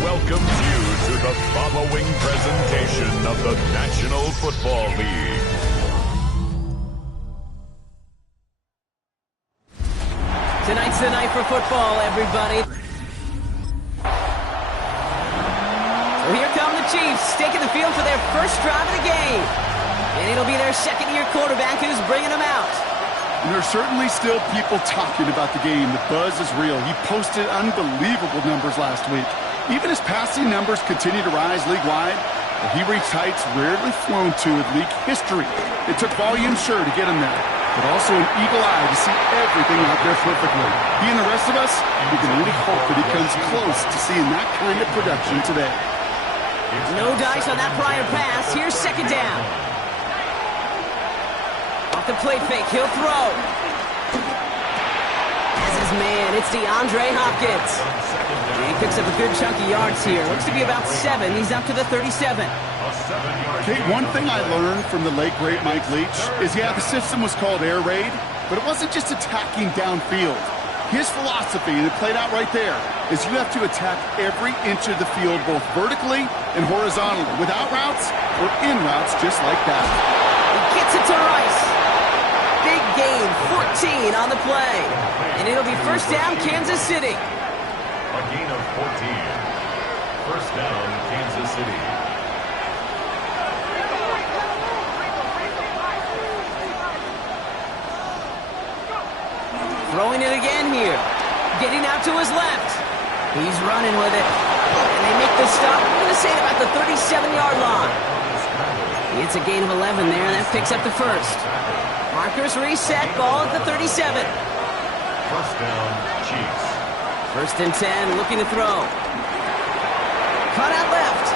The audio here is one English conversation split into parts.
Welcomes you to the following presentation of the National Football League. Tonight's the night for football, everybody. So here come the Chiefs, taking the field for their first drive of the game. And it'll be their second-year quarterback who's bringing them out. And there's certainly still people talking about the game. The buzz is real. He posted unbelievable numbers last week. Even his passing numbers continue to rise league-wide. He reached heights rarely flown to in league history. It took volume, sure, to get him there, but also an eagle eye to see everything out there perfectly. He and the rest of us, we can only hope that he comes close to seeing that kind of production today. No dice on that prior pass. Here's second down. Off the play fake, he'll throw. As his man, it's DeAndre Hopkins. And he picks up a good chunk of yards here. Looks to be about 7. He's up to the 37. Okay, one thing I learned from the late, great Mike Leauge is, yeah, the system was called air raid, but it wasn't just attacking downfield. His philosophy, and it played out right there, is you have to attack every inch of the field, both vertically and horizontally, without routes or in routes just like that. He gets it to Rice. Big gain, 14 on the play. And it'll be first down, Kansas City. A gain of 14. First down, Kansas City. Throwing it again here. Getting out to his left. He's running with it. And they make the stop. I'm going to say about the 37-yard line. It's a gain of 11 there. That picks up the first. Markers reset. Ball at the 37. First down, Chiefs. First and 10, looking to throw. Cut out left.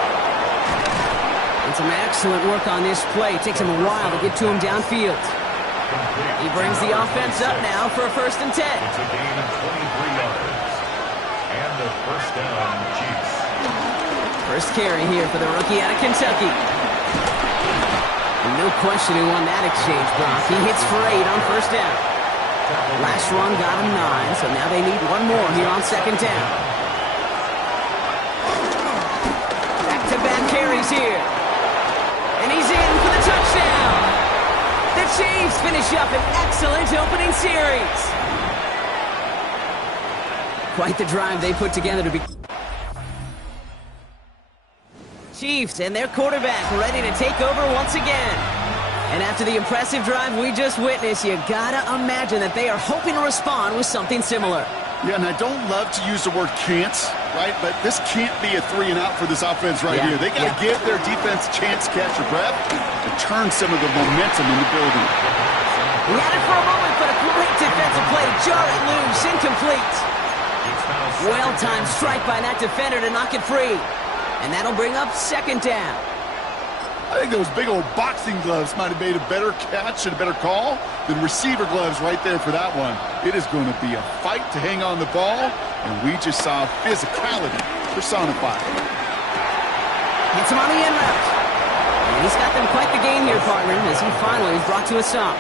And some excellent work on this play. It takes him a while to get to him downfield. He brings the offense up now for a first and 10. It's a gain of 23 yards. And a first down, Chiefs. First carry here for the rookie out of Kentucky. No question who won that exchange, Brock. He hits for 8 on first down. Last run got him 9, so now they need one more here on second down. Back-to-back carries here. And he's in for the touchdown. The Chiefs finish up an excellent opening series. Quite the drive they put together to be... Chiefs and their quarterback ready to take over once again. And after the impressive drive we just witnessed, you gotta imagine that they are hoping to respond with something similar. Yeah, and I don't love to use the word can't, right? But this can't be a 3-and-out for this offense right here. They got to give their defense a chance to catch their breath and turn some of the momentum in the building. He had it for a moment, but a great defensive play. Jar it loose, incomplete. Well-timed strike by that defender to knock it free. And that'll bring up second down. I think those big old boxing gloves might have made a better catch and a better call than receiver gloves right there for that one. It is going to be a fight to hang on the ball, and we just saw physicality personified. Gets him on the end route. And he's got them quite the game here, partner, as he finally is brought to a stop.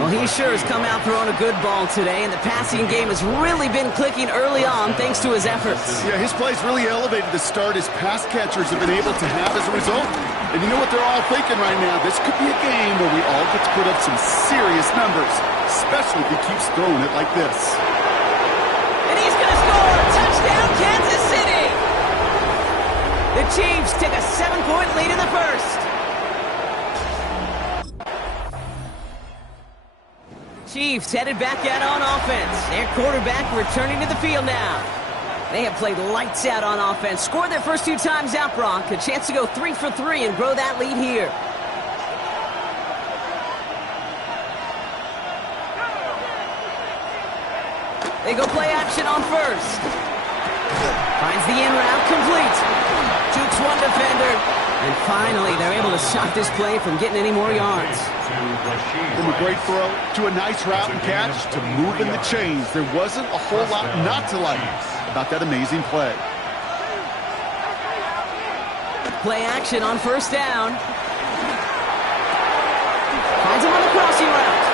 Well, he sure has come out throwing a good ball today, and the passing game has really been clicking early on thanks to his efforts. Yeah, his play's really elevated the start his pass catchers have been able to have as a result. And you know what they're all thinking right now? This could be a game where we all get to put up some serious numbers, especially if he keeps throwing it like this. And he's going to score! Touchdown, Kansas City! The Chiefs take a 7-point lead in the first. Chiefs headed back out on offense. Their quarterback returning to the field now. They have played lights out on offense. Scored their first 2 times out, Brock. A chance to go 3 for 3 and grow that lead here. They go play action on first. Finds the in route complete. Jukes one defender. And finally, they're able to stop this play from getting any more yards. From a great throw to a nice route and catch to moving the chains. There wasn't a whole lot not to like about that amazing play. Play action on first down. Finds him on the crossing route.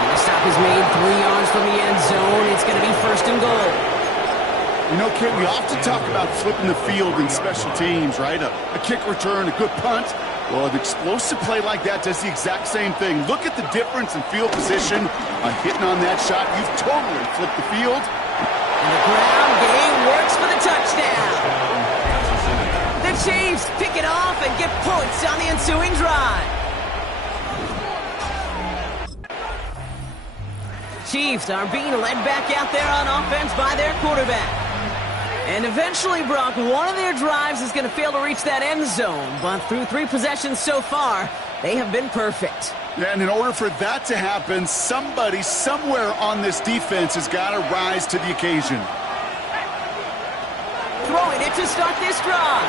And the stop is made 3 yards from the end zone. It's going to be first and goal. You know, Kit, we often talk about flipping the field in special teams, right? A kick return, a good punt. Well, an explosive play like that does the exact same thing. Look at the difference in field position on hitting on that shot. You've totally flipped the field. And the ground game works for the touchdown. The Chiefs pick it off and get points on the ensuing drive. Chiefs are being led back out there on offense by their quarterback. And eventually, Brock, one of their drives is going to fail to reach that end zone. But through 3 possessions so far, they have been perfect. Yeah, and in order for that to happen, somebody somewhere on this defense has got to rise to the occasion. Throwing it to start this drive.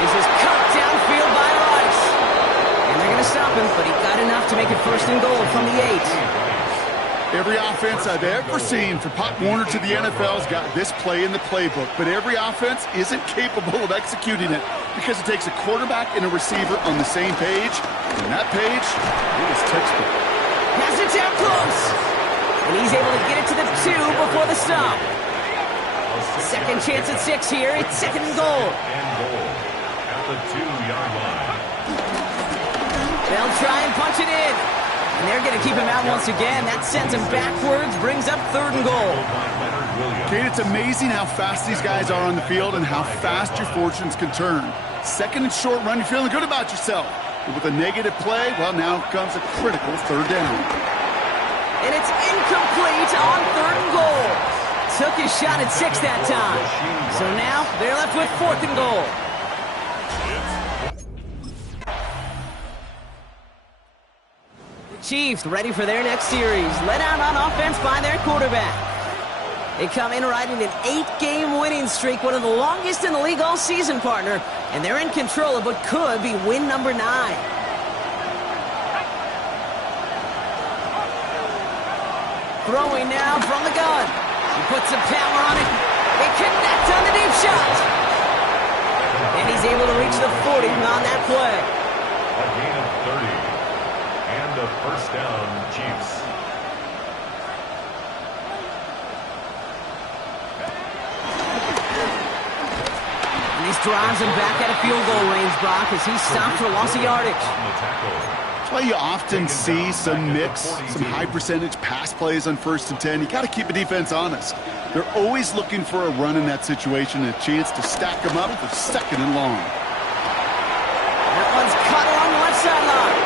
This is cut downfield by Rice. And they're going to stop him, but he got enough to make it first and goal from the 8. Every offense I've ever seen from Pop Warner to the NFL's got this play in the playbook, but every offense isn't capable of executing it because it takes a quarterback and a receiver on the same page, and that page is textbook. Pass it down close, and he's able to get it to the 2 before the stop. Second chance at 6 here. It's second and goal. At the 2-yard line. They'll try and punch it in. And they're going to keep him out once again. That sends him backwards, brings up third and goal. Kate, it's amazing how fast these guys are on the field and how fast your fortunes can turn. Second and short run, you're feeling good about yourself. But with a negative play, well, now comes a critical third down. And it's incomplete on third and goal. Took his shot at 6 that time. So now they're left with fourth and goal. Chiefs ready for their next series. Led out on offense by their quarterback. They come in riding an 8-game winning streak, one of the longest in the league all season, partner. And they're in control of what could be win number 9. Throwing now from the gun. He puts some power on it. They connect on the deep shot. And he's able to reach the 40 on that play. A gain of 30. And a first down, Chiefs. And he drives him back out of field goal range, Brock, as he stopped for loss of yardage. That's why you often see some mix, some high percentage pass plays on 1st and 10. You got to keep the defense honest. They're always looking for a run in that situation and a chance to stack them up for second and long. That one's cut along the left sideline.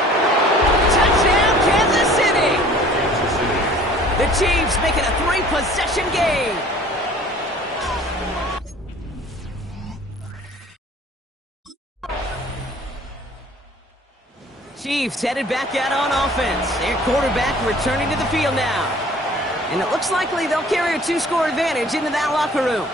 Touchdown, Kansas City! The Chiefs make it a 3-possession game. Chiefs headed back out on offense. Their quarterback returning to the field now. And it looks likely they'll carry a 2-score advantage into that locker room.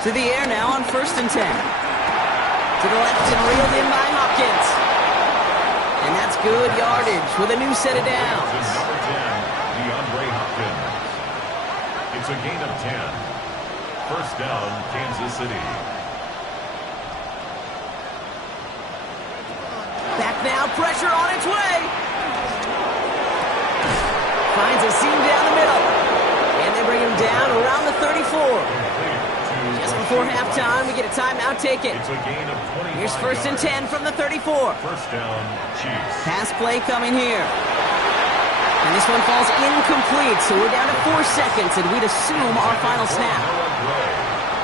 To the air now on 1st and 10. To the left and reeled in by Hopkins. And that's good yardage with a new set of downs. Number 10, DeAndre Hopkins. It's a gain of 10. First down, Kansas City. Back now, pressure on its way. Finds a seam down the middle. And they bring him down around the 34. Just before halftime, we get a timeout taken. It's a gain of 20. Here's 1st and 10 from the 34. First down, Chiefs. Pass play coming here. And this one falls incomplete, so we're down to 4 seconds, and we'd assume our final snap.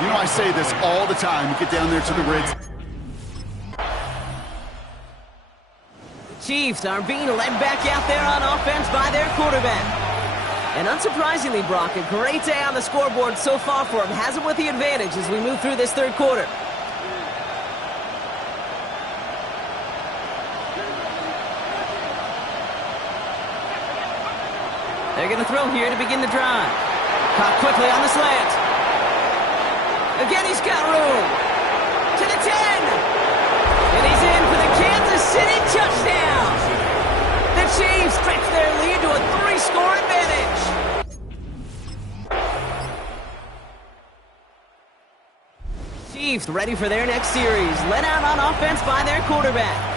You know, I say this all the time. You get down there to the Reds. Chiefs are being led back out there on offense by their quarterback. And unsurprisingly, Brock, a great day on the scoreboard so far for him. Has him with the advantage as we move through this third quarter. They're going to throw here to begin the drive. Caught quickly on the slant. Again, he's got room. To the 10. And he's in for the Kansas City touchdown. The Chiefs stretch their lead to a 3-score advantage. Chiefs ready for their next series. Let out on offense by their quarterback.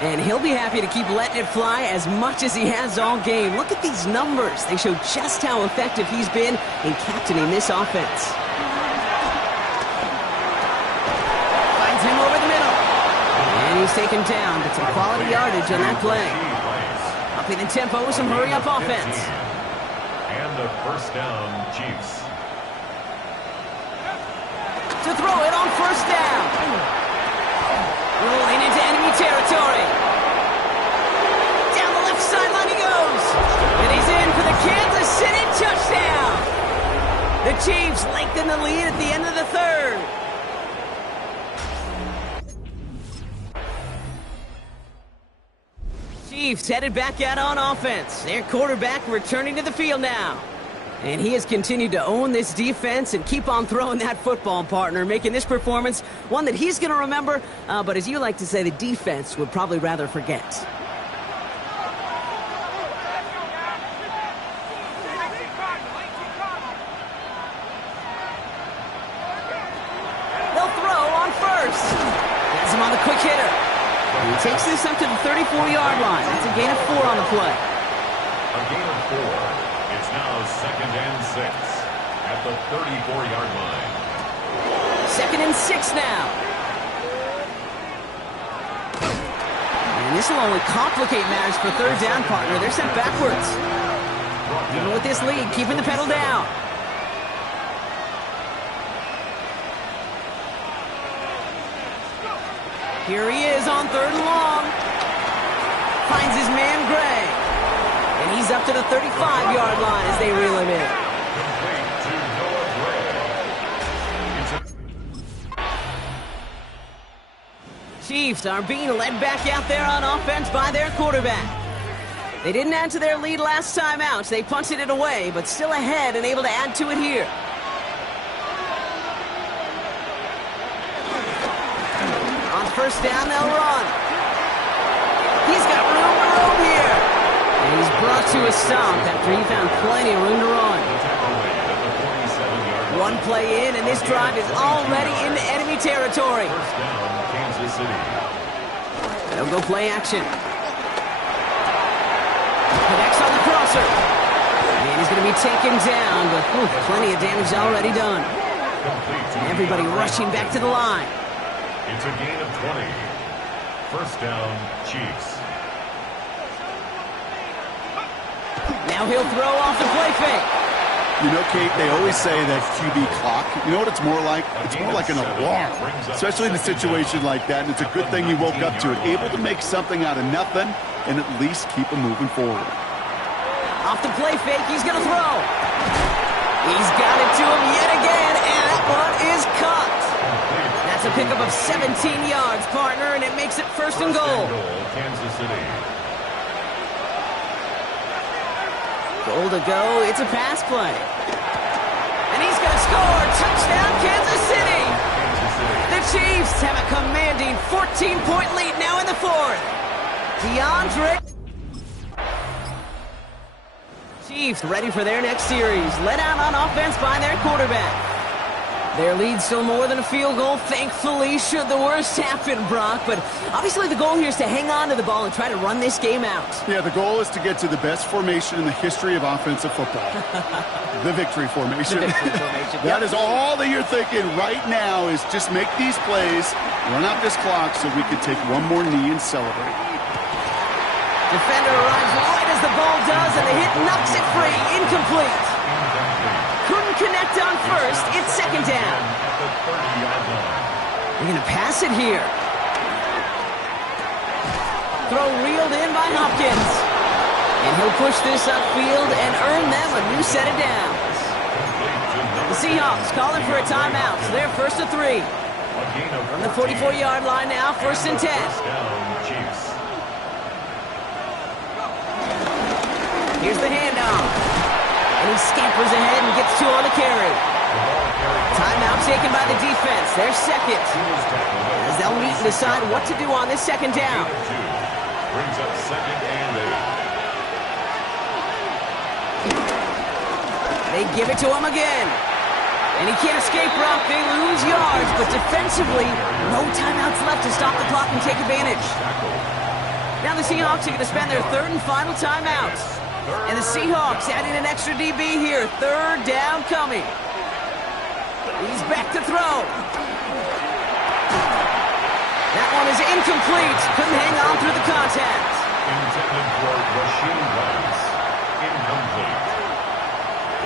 And he'll be happy to keep letting it fly as much as he has all game. Look at these numbers. They show just how effective he's been in captaining this offense. Finds him over the middle. And he's taken down, but some quality yardage on that play. Upping the tempo with some hurry-up offense. And a first down, Chiefs. To throw it on first down. Rolling into enemy territory. Down the left sideline he goes. And he's in for the Kansas City touchdown. The Chiefs lengthen the lead at the end of the third. Chiefs headed back out on offense. Their quarterback returning to the field now. And he has continued to own this defense and keep on throwing that football, partner, making this performance one that he's going to remember, but as you like to say, the defense would probably rather forget. They'll throw on first. Has him on the quick hitter. And he takes this up to the 34-yard line. That's a gain of 4 on the play. A gain of 4. It's now 2nd and 6 at the 34-yard line. 2nd and 6 now. And this will only complicate matters for third down, partner. They're sent backwards. Even with this lead, keeping the pedal down. Here he is on 3rd and long. Finds his man, Gray. And he's up to the 35-yard line as they reel him in. Chiefs are being led back out there on offense by their quarterback. They didn't add to their lead last time out. They punted it away, but still ahead and able to add to it here. On first down, they'll run. He's got room to roam here. And he's brought to a stop after he found plenty of room to run. One play in, and this drive is already into enemy territory. First down, Kansas City. They'll go play action. Connects on the crosser. And he's going to be taken down, but plenty of damage already done. Everybody rushing back to the line. It's a gain of 20. First down, Chiefs. Now he'll throw off the play fake. You know, Kate, they always say that QB clock. You know what it's more like? It's more like an alarm, especially in a situation like that. And it's a good thing he woke up to it, able to make something out of nothing and at least keep him moving forward. Off the play fake, he's going to throw. He's got it to him yet again, and that one is caught. That's a pickup of 17 yards, partner, and it makes it first and goal. Kansas City. Goal to go. It's a pass play. And he's going to score. Touchdown, Kansas City. The Chiefs have a commanding 14-point lead now in the fourth. DeAndre. Chiefs ready for their next series. Let out on offense by their quarterback. Their lead still more than a field goal, thankfully, should the worst happen, Brock. But obviously the goal here is to hang on to the ball and try to run this game out. Yeah, the goal is to get to the best formation in the history of offensive football. The victory formation. The victory formation. That is all that you're thinking right now is just make these plays, run out this clock so we can take one more knee and celebrate. Defender arrives right as the ball does, and the hit knocks it free. Incomplete. Couldn't connect on first. It's second down. At the 30-yard line. They're going to pass it here. Throw reeled in by Hopkins. And he'll push this upfield and earn them a new set of downs. The Seahawks calling for a timeout, so they're first to 3. From the 44-yard line now, first and 10. First down, Chiefs. Here's the handoff. And he scampers ahead and gets 2 on the carry. Timeout taken by the defense. They're second. As they'll meet and decide what to do on this second down. Brings up second and 8. They give it to him again. And he can't escape rock. They lose yards, but defensively, no timeouts left to stop the clock and take advantage. Now the Seahawks are going to spend their third and final timeout. And the Seahawks adding an extra DB here. Third down coming. He's back to throw. That one is incomplete. Couldn't hang on through the contact. Intended for Rasheed Rice. Incomplete.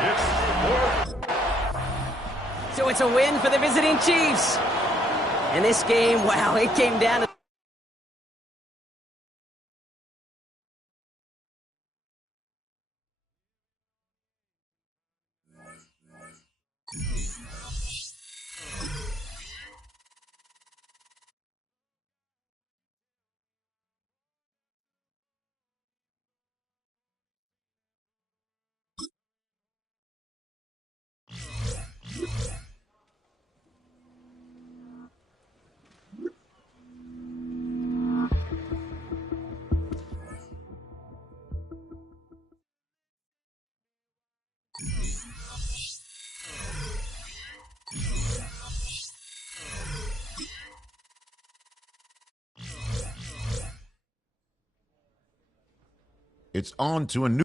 It's fourth. So it's a win for the visiting Chiefs. And this game, wow, it came down to It's on to a new.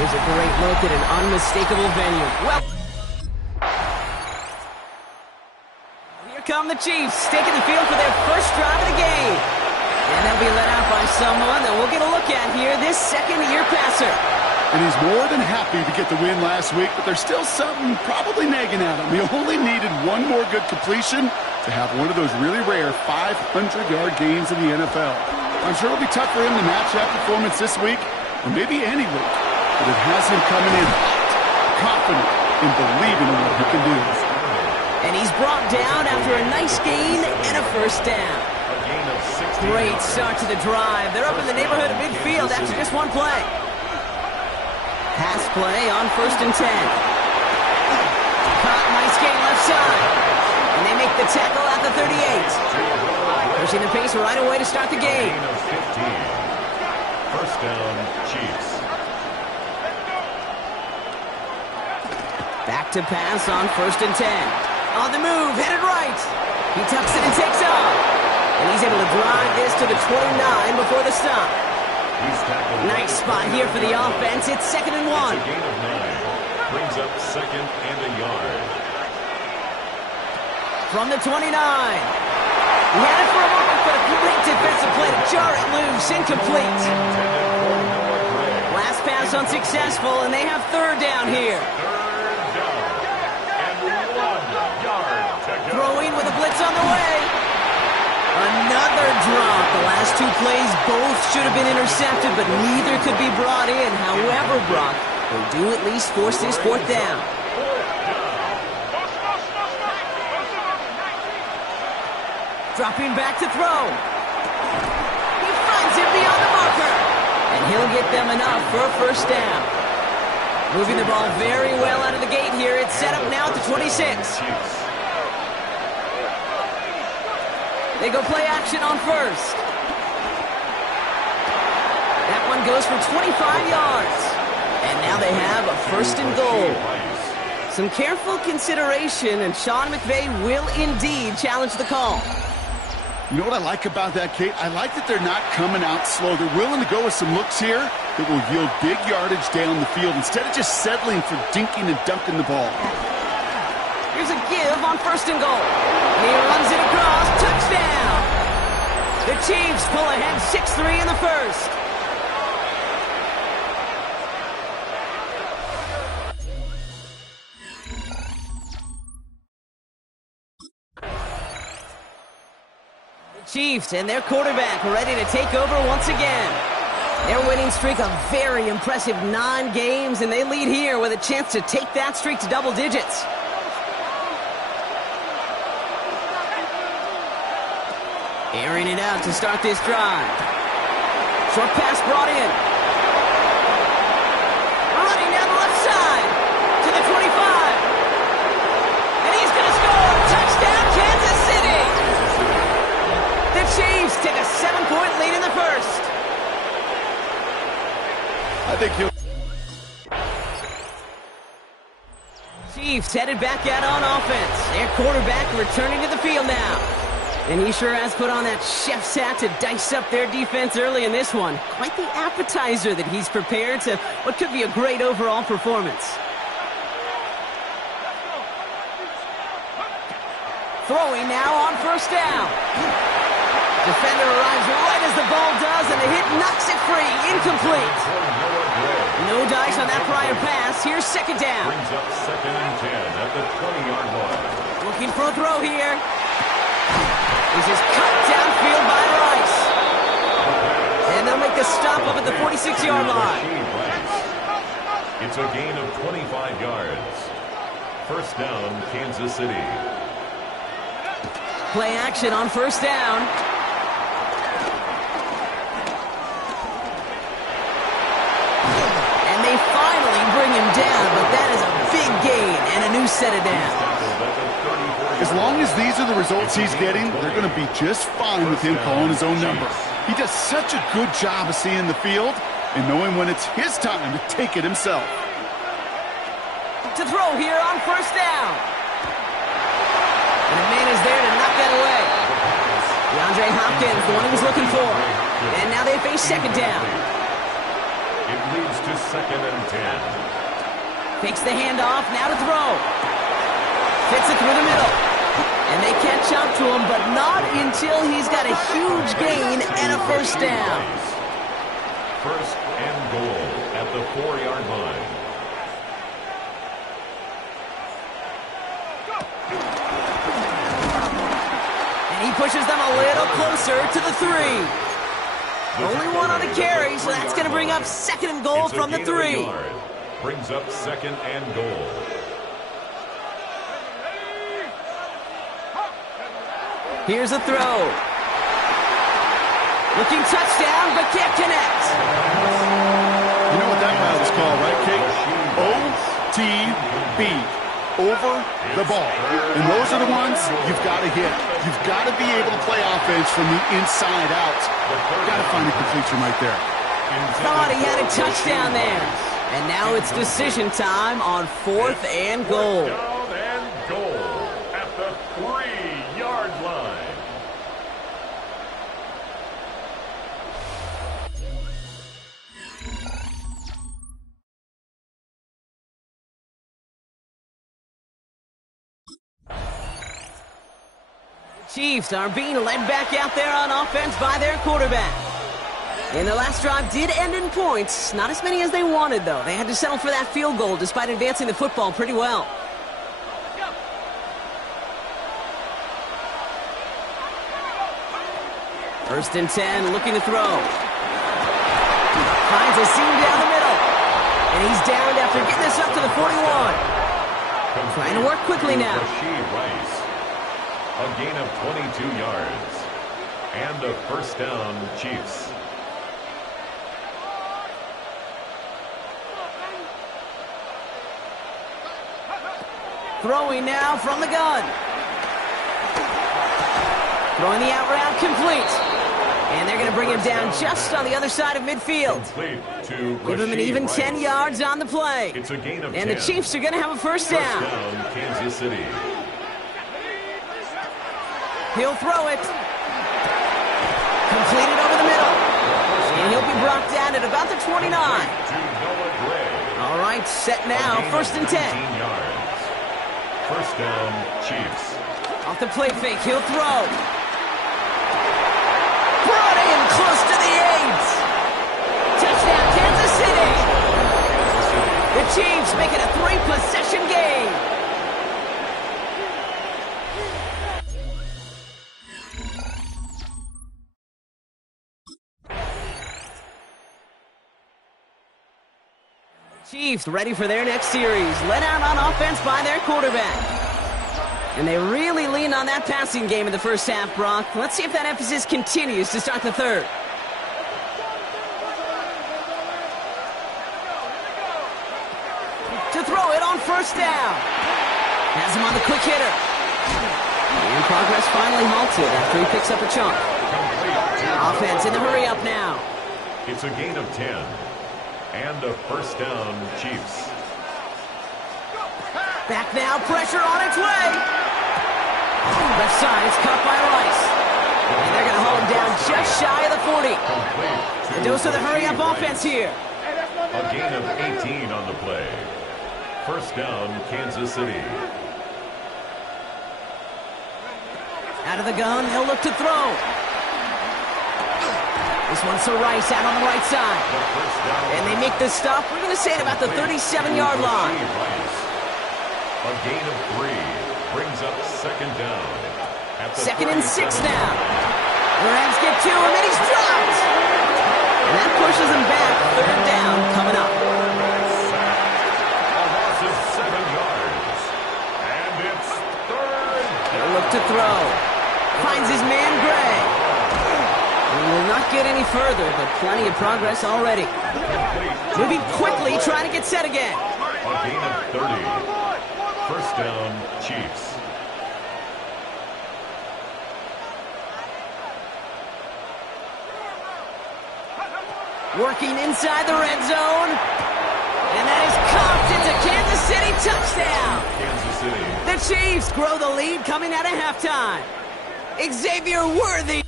Here's a great look at an unmistakable venue. Well, here come the Chiefs, taking the field for their first drive of the game. And they'll be led out by someone that we'll get a look at here, this second-year passer. And he's more than happy to get the win last week, but there's still something probably nagging at him. He only needed one more good completion to have one of those really rare 500-yard games in the NFL. I'm sure it'll be tough for him to match that performance this week, or maybe any week, but it has him coming in confident and believing in what he can do. And he's brought down after a nice gain and a first down. Great start to the drive. They're up in the neighborhood of midfield after just one play. Pass play on 1st and 10. Caught, nice gain left side. And they make the tackle at the 38. Pushing the pace right away to start the game. First down, Chiefs. Back to pass on 1st and 10. On the move, headed right. He tucks it and takes off. And he's able to drive this to the 29 before the stop. Nice spot here for the offense. It's 2nd and 1. It's a gain of 9. Brings up 2nd and a yard. From the 29. He had it for a moment, but a great defensive play to jar it loose. Incomplete. Last pass unsuccessful, and they have 3rd down here. Throwing with a blitz on the way. Another drop. The last 2 plays both should have been intercepted, but neither could be brought in. However, Brock, they do at least force this 4th down. Dropping back to throw. He finds it beyond the marker. And he'll get them enough for a first down. Moving the ball very well out of the gate here. It's set up now at the 26. They go play action on 1st. That one goes for 25 yards. And now they have a 1st and goal. Some careful consideration, and Sean McVay will indeed challenge the call. You know what I like about that, Kate? I like that they're not coming out slow. They're willing to go with some looks here that will yield big yardage down the field instead of just settling for dinking and dunking the ball. Here's a give on 1st and goal. And he runs it across. Touchdown! The Chiefs pull ahead 6-3 in the first. The Chiefs and their quarterback ready to take over once again. Their winning streak a very impressive 9 games, and they lead here with a chance to take that streak to double digits. Airing it out to start this drive. Short pass brought in. Running down the left side to the 25. And he's going to score. Touchdown, Kansas City. The Chiefs take a 7-point lead in the first. I think he'll... Chiefs headed back out on offense. Their quarterback returning to the field now. And he sure has put on that chef's hat to dice up their defense early in this one. Quite the appetizer that he's prepared to what could be a great overall performance. Throwing now on 1st down. Defender arrives right as the ball does, and the hit knocks it free. Incomplete. No dice on that prior pass. Here's 2nd down. Brings up 2nd and 10 at the 20-yard line. Looking for a throw here. This is cut downfield by Rice. And they'll make the stop up at the 46-yard line. It's a gain of 25 yards. First down, Kansas City. Play action on 1st down. And they finally bring him down, but that is a big gain and a new set of downs. As long as these are the results he's getting, they're going to be just fine with him calling his own number. He does such a good job of seeing the field and knowing when it's his time to take it himself. To throw here on 1st down. And a man is there to knock that away. DeAndre Hopkins, the one he was looking for. And now they face 2nd down. It leads to 2nd and 10. Fakes the handoff, now to throw. Fits it through the middle. And they catch up to him, but not until he's got a huge gain and a first down. First and goal at the 4-yard line. And he pushes them a little closer to the 3. Only one on the carry, so that's going to bring up 2nd and goal from the 3. Brings up 2nd and goal. Here's a throw. Looking touchdown, but can't connect. You know what that route is called, right, Kate? OTB. Over the ball. And those are the ones you've got to hit. You've got to be able to play offense from the inside out. Got to find a completion right there. Thought he had a touchdown there. And now it's decision time on 4th and goal. Down and goal at the 3-yard line. Chiefs are being led back out there on offense by their quarterback. And the last drive did end in points. Not as many as they wanted, though. They had to settle for that field goal despite advancing the football pretty well. First and 10, looking to throw. Finds a seam down the middle. And he's downed after getting this up to the 41. Trying to work quickly now. A gain of 22 yards. And a first down, Chiefs. Throwing now from the gun. Throwing the out route complete. And they're going to bring him down just on the other side of midfield. Give him an even 10 yards on the play. It's a gain of 10. And the Chiefs are going to have a first down. First down, Kansas City. He'll throw it. Completed over the middle. And he'll be brought down at about the 29. All right, set now. First and 10. Yards. First down, Chiefs. Off the play fake, he'll throw. Brought in close to the 8. Touchdown, Kansas City. The Chiefs make it a 3-possession game. Chiefs ready for their next series. Led out on offense by their quarterback. And they really leaned on that passing game in the first half, Brock. Let's see if that emphasis continues to start the third. To throw it on first down. Has him on the quick hitter. And progress finally halted after he picks up a chunk. Offense in the hurry up now. It's a gain of 10. And a first down, Chiefs. Back now, pressure on its way. Left side, it's caught by Rice. And they're going to haul him down just shy of the 40. A dose of the hurry-up offense here. A gain of 18 on the play. First down, Kansas City. Out of the gun, he'll look to throw. This one's to Rice out on the right side. And they make the stop. We're going to say at about the 37-yard line. A gain of 3 brings up second down. Second and 6 now. The Rams get to him, and he's dropped. And that pushes him back. Third down coming up. A loss of 7 yards. And it's third. He'll look to throw. Finds his man, Gray. He will not get any further, but plenty of progress already. Moving quickly, trying to get set again. A gain of 30. First down, Chiefs. Working inside the red zone. And that is caught. It's a Kansas City touchdown. Kansas City. The Chiefs grow the lead coming out of halftime. Xavier Worthy.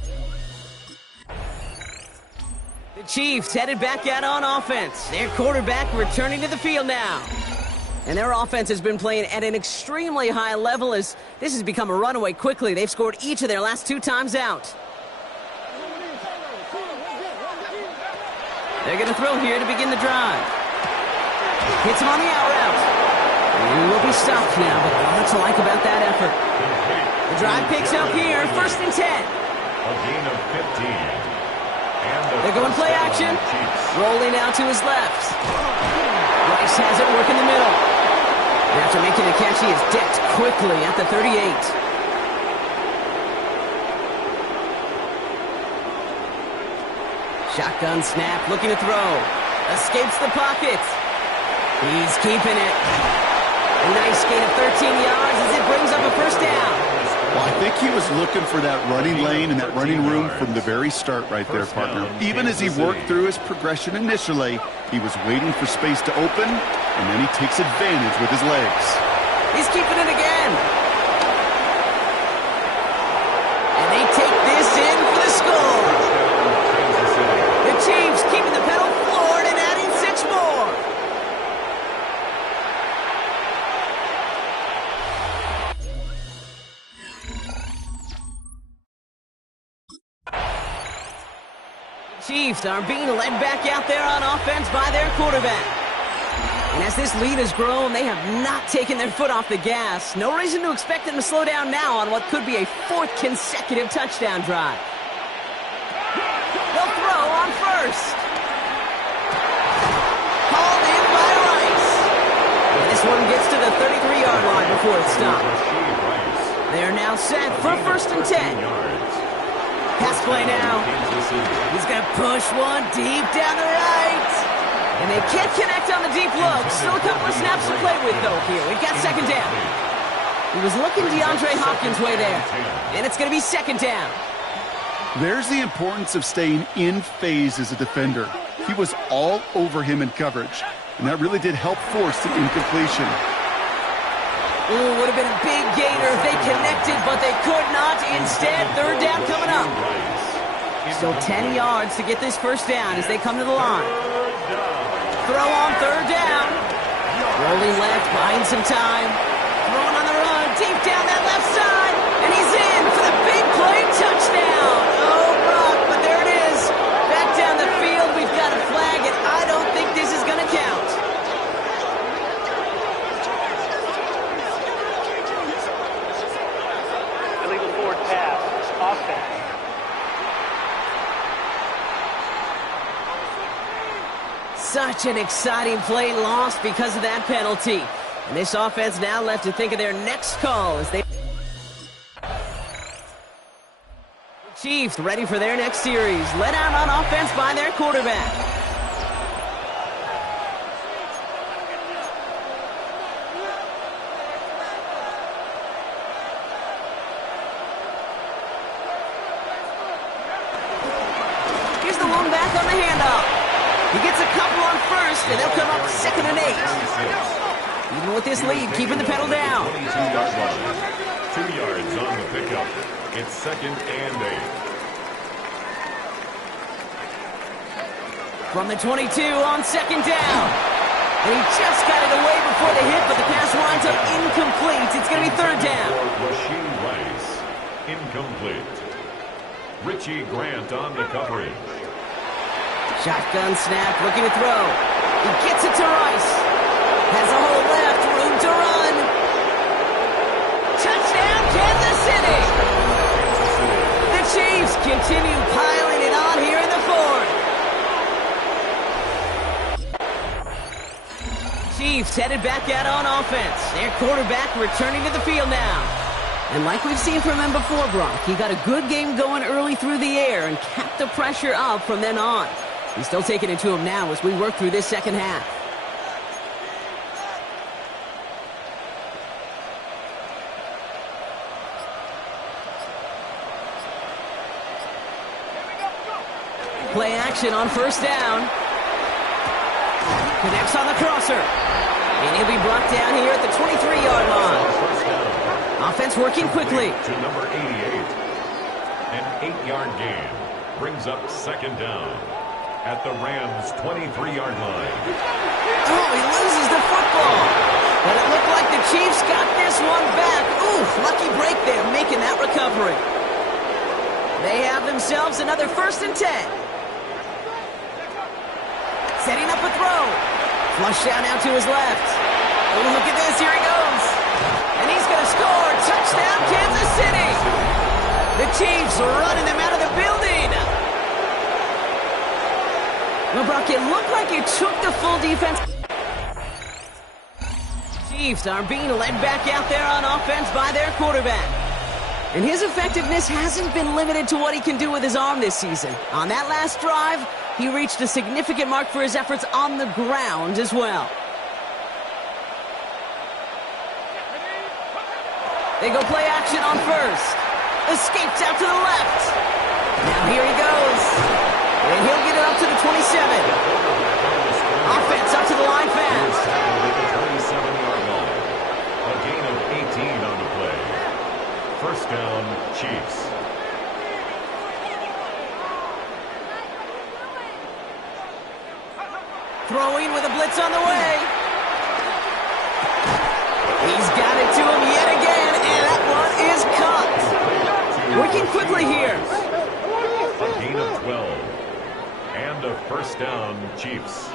The The Chiefs headed back out on offense. Their quarterback returning to the field now. And their offense has been playing at an extremely high level as this has become a runaway quickly. They've scored each of their last 2 times out. They're going to throw here to begin the drive. Hits him on the out route. And will be stopped now, but a lot to like about that effort. The drive picks up here, 1st and 10. A gain of 15. And they're going play action. Rolling out to his left. Rice has it, work in the middle. And after making the catch, he is decked quickly at the 38. Shotgun snap, looking to throw. Escapes the pocket. He's keeping it. A nice gain of 13 yards as it brings up a 1st down. Well, I think he was looking for that running lane and that running room from the very start right there, partner. Even as he worked through his progression initially, he was waiting for space to open, and then he takes advantage with his legs. He's keeping it again. And they take this in for the score. The Chiefs keeping the pedal floored and adding 6 more. Chiefs are being led back out there on offense by their quarterback. And as this lead has grown, they have not taken their foot off the gas. No reason to expect them to slow down now on what could be a 4th consecutive touchdown drive. They'll throw on 1st. Hauled in by Rice. And this one gets to the 33-yard line before it's stopped. They are now set for 1st and 10. Pass play now. He's going to push one deep down the right. And they can't connect on the deep look. Still a couple of snaps to play with, though, here. We've got 2nd down. He was looking DeAndre Hopkins' way there. And it's going to be 2nd down. There's the importance of staying in phase as a defender. He was all over him in coverage. And that really did help force the incompletion. Ooh, would have been a big gainer if they connected, but they could not. Instead, 3rd down coming up. Still 10 yards to get this 1st down as they come to the line. Throw on 3rd down. Rolling left, buying some time. Throwing on the run, deep down that left side. And he's in for the big play touchdown. Oh, Brock, but there it is. Back down the field, we've got a flag, and I don't think this is going to count. Illegal forward pass, offense. Such an exciting play lost because of that penalty. And this offense now left to think of their next call as they... Chiefs ready for their next series. Let out on offense by their quarterback. Here's the one back on the handoff. He gets a couple on 1st, and they'll come up 2nd and 8. Even with this lead, keeping the pedal down. 2 yards on the pickup. It's 2nd and 8. From the 22 on 2nd down. And he just got it away before the hit, but the pass winds up incomplete. It's going to be 3rd down. Rasheed Rice, incomplete. Richie Grant on the coverage. Shotgun snap, looking to throw. He gets it to Rice. Has a hole left, room to run. Touchdown, Kansas City! The Chiefs continue piling it on here in the 4th. Chiefs headed back out on offense. Their quarterback returning to the field now. And like we've seen from him before, Brock, he got a good game going early through the air and kept the pressure up from then on. He's still taking it to him now as we work through this 2nd half. Play action on 1st down. Connects on the crosser. And he'll be brought down here at the 23-yard line. Offense working quickly. To number 88. An 8-yard gain brings up 2nd down. at the Rams' 23-yard line. Oh, he loses the football. But it looked like the Chiefs got this one back. Ooh, lucky break there, making that recovery. They have themselves another 1st and 10. Setting up a throw. Flush down now to his left. Oh, look at this. Here he goes. And he's going to score. Touchdown, Kansas City. The Chiefs are running them out of the building. Well, Brock, it looked like it took the full defense. Chiefs are being led back out there on offense by their quarterback. And his effectiveness hasn't been limited to what he can do with his arm this season. On that last drive, he reached a significant mark for his efforts on the ground as well. They go play action on first. Escapes out to the left. Now here he goes. And he'll get it up to the 27. Offense up to the line fast. 27-yard line. A gain of 18 on the play. First down, Chiefs. Throwing with a blitz on the way. He's got it to him yet again, and that one is caught. Working quickly here. A gain of 12. And a first down, Chiefs.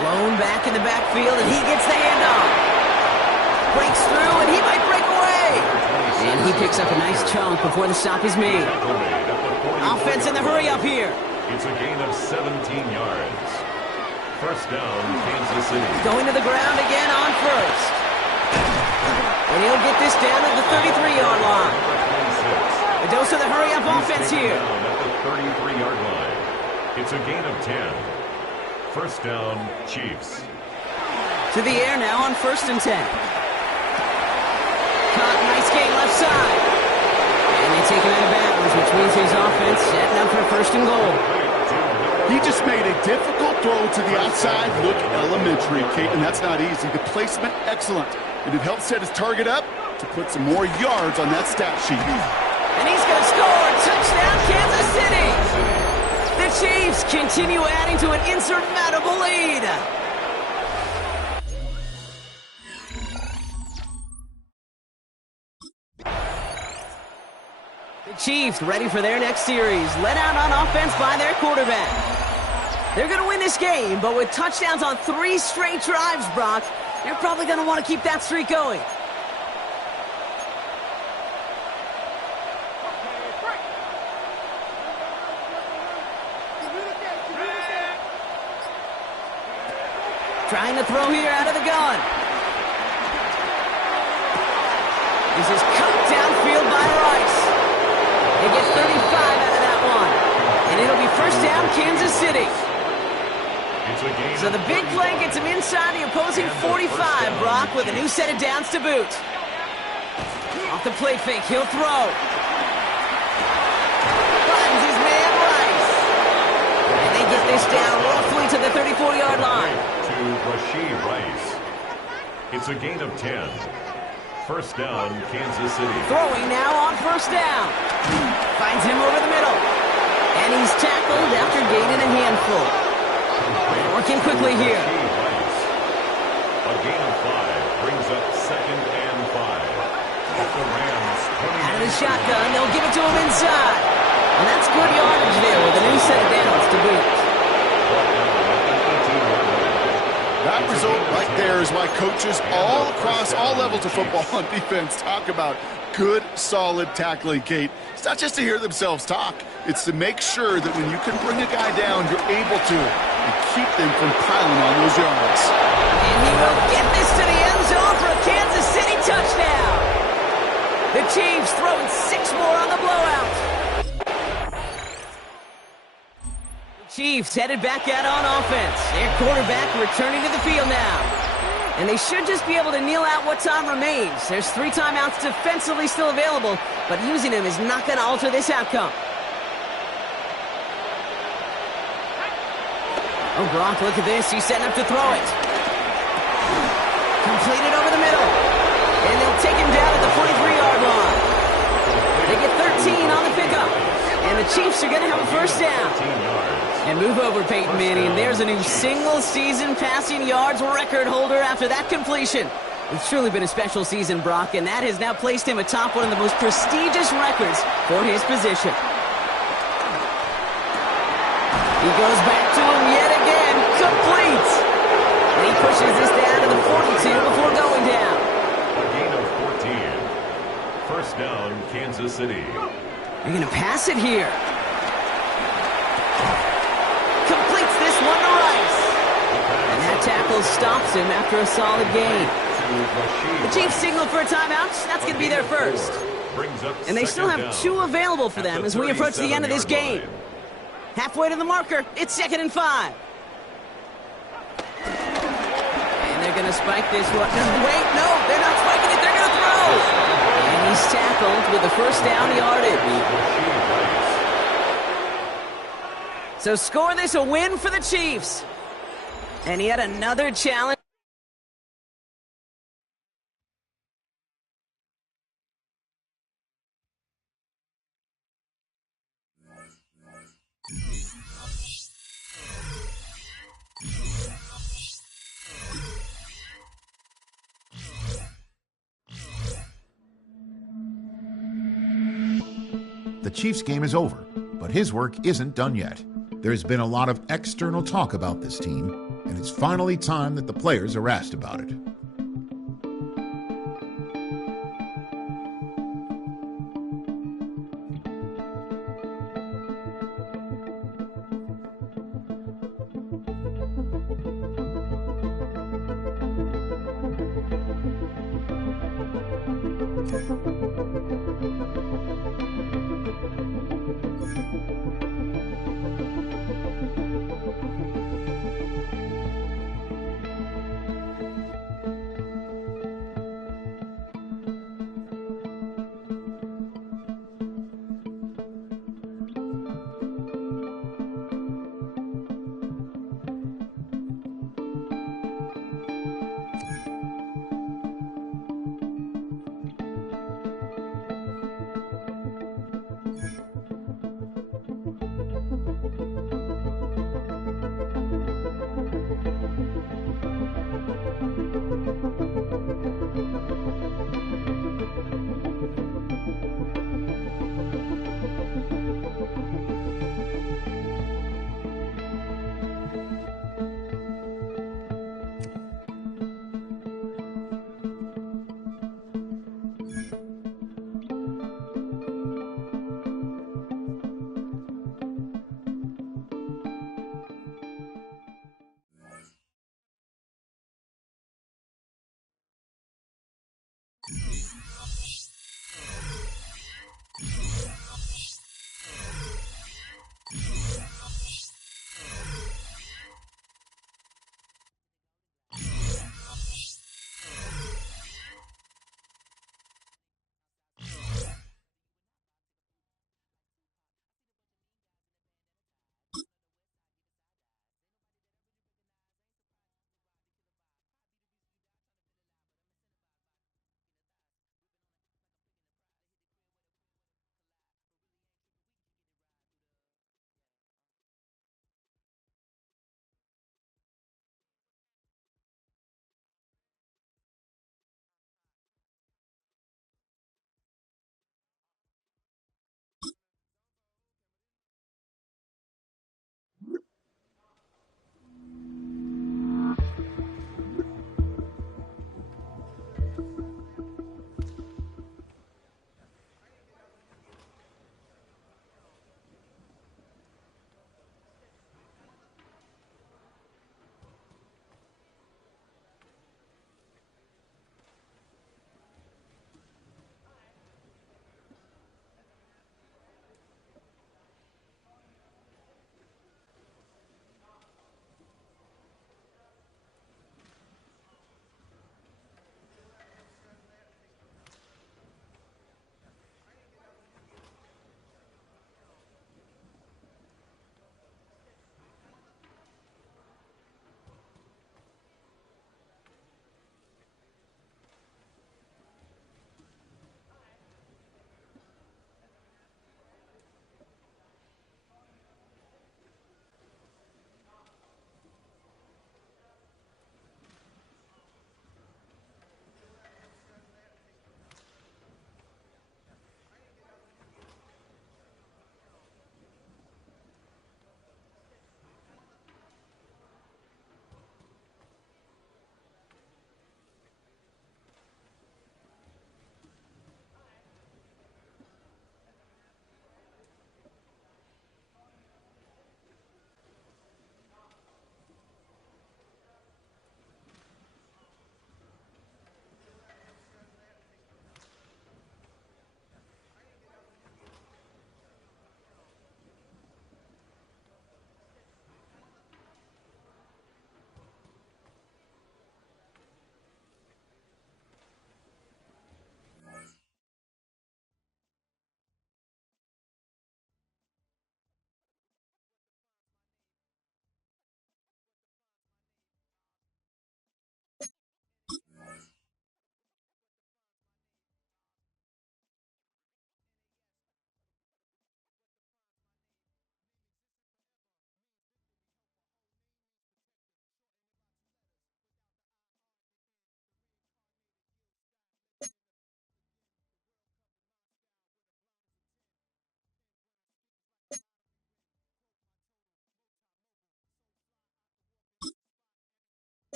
Blown back in the backfield, and he gets the handoff. Breaks through, and he might break away. And he picks up a nice chunk before the stop is made. Offense in the hurry up here. It's a gain of 17 yards. First down, Kansas City. Going to the ground again on first. And he'll get this down at the 33-yard line. A dose of the hurry-up offense here. Down at the 33-yard line. It's a gain of 10. First down, Chiefs. To the air now on 1st and 10. Caught, nice gain left side. And they take him out of bounds, which means his offense setting up for 1st and goal. He just made a difficult throw to the outside. Look elementary, Kate, and that's not easy. The placement, excellent. And it helped set his target up to put some more yards on that stat sheet. And he's going to score. Touchdown, Kansas City. The Chiefs continue adding to an insurmountable lead. The Chiefs ready for their next series, led out on offense by their quarterback. They're going to win this game, but with touchdowns on 3 straight drives, Brock, they're probably going to want to keep that streak going. Trying to throw here out of the gun. This is cut downfield by Rice. They get 35 out of that one. And it'll be first down, Kansas City. So the big play gets him inside the opposing 45, Brock, with a new set of downs to boot. Off the play fake, he'll throw. Finds his man, Rice. And they get this down roughly to the 34-yard line. To Rashee Rice. It's a gain of 10. First down, Kansas City. Throwing now on first down. Finds him over the middle. And he's tackled after gaining a handful. Working quickly here. A gain of 5 brings up 2nd and 5. At the Rams, 20. Out of the shotgun, they'll give it to him inside. And that's good yardage there with a new set of downs to boot. That result right there is why coaches all across all levels of football on defense talk about good, solid tackling, Kate. It's not just to hear themselves talk. It's to make sure that when you can bring a guy down, you're able to and keep them from piling on those yards. And he will get this to the end zone for a Kansas City touchdown. The Chiefs throwing 6 more on the blowout. Chiefs headed back out on offense. Their quarterback returning to the field now. And they should just be able to kneel out what time remains. There's 3 timeouts defensively still available, but using them is not going to alter this outcome. Oh, Gronk, look at this. He's setting up to throw it. Completed over the middle. And they'll take him down at the 43-yard line. They get 13 on the pickup. And the Chiefs are going to have a first down. 14 yards. And move over, Peyton Manning. And there's a new single-season passing yards record holder after that completion. It's truly been a special season, Brock, and that has now placed him atop one of the most prestigious records for his position. He goes back to him yet again. Complete. And he pushes this down to the 42 before going down. A gain of 14. First down, Kansas City. They're going to pass it here. Completes this one to Rice. And that tackle stops him after a solid gain. The Chiefs signal for a timeout. That's going to be their first. And they still have 2 available for them as we approach the end of this game. Halfway to the marker, it's 2nd and 5. And they're going to spike this one. Wait, no, they're not spiking it. They're going to throw. And he's tackled with the first down yardage. So score this a win for the Chiefs. And yet another challenge. The Chiefs' game is over, but his work isn't done yet. There's been a lot of external talk about this team, and it's finally time that the players are asked about it.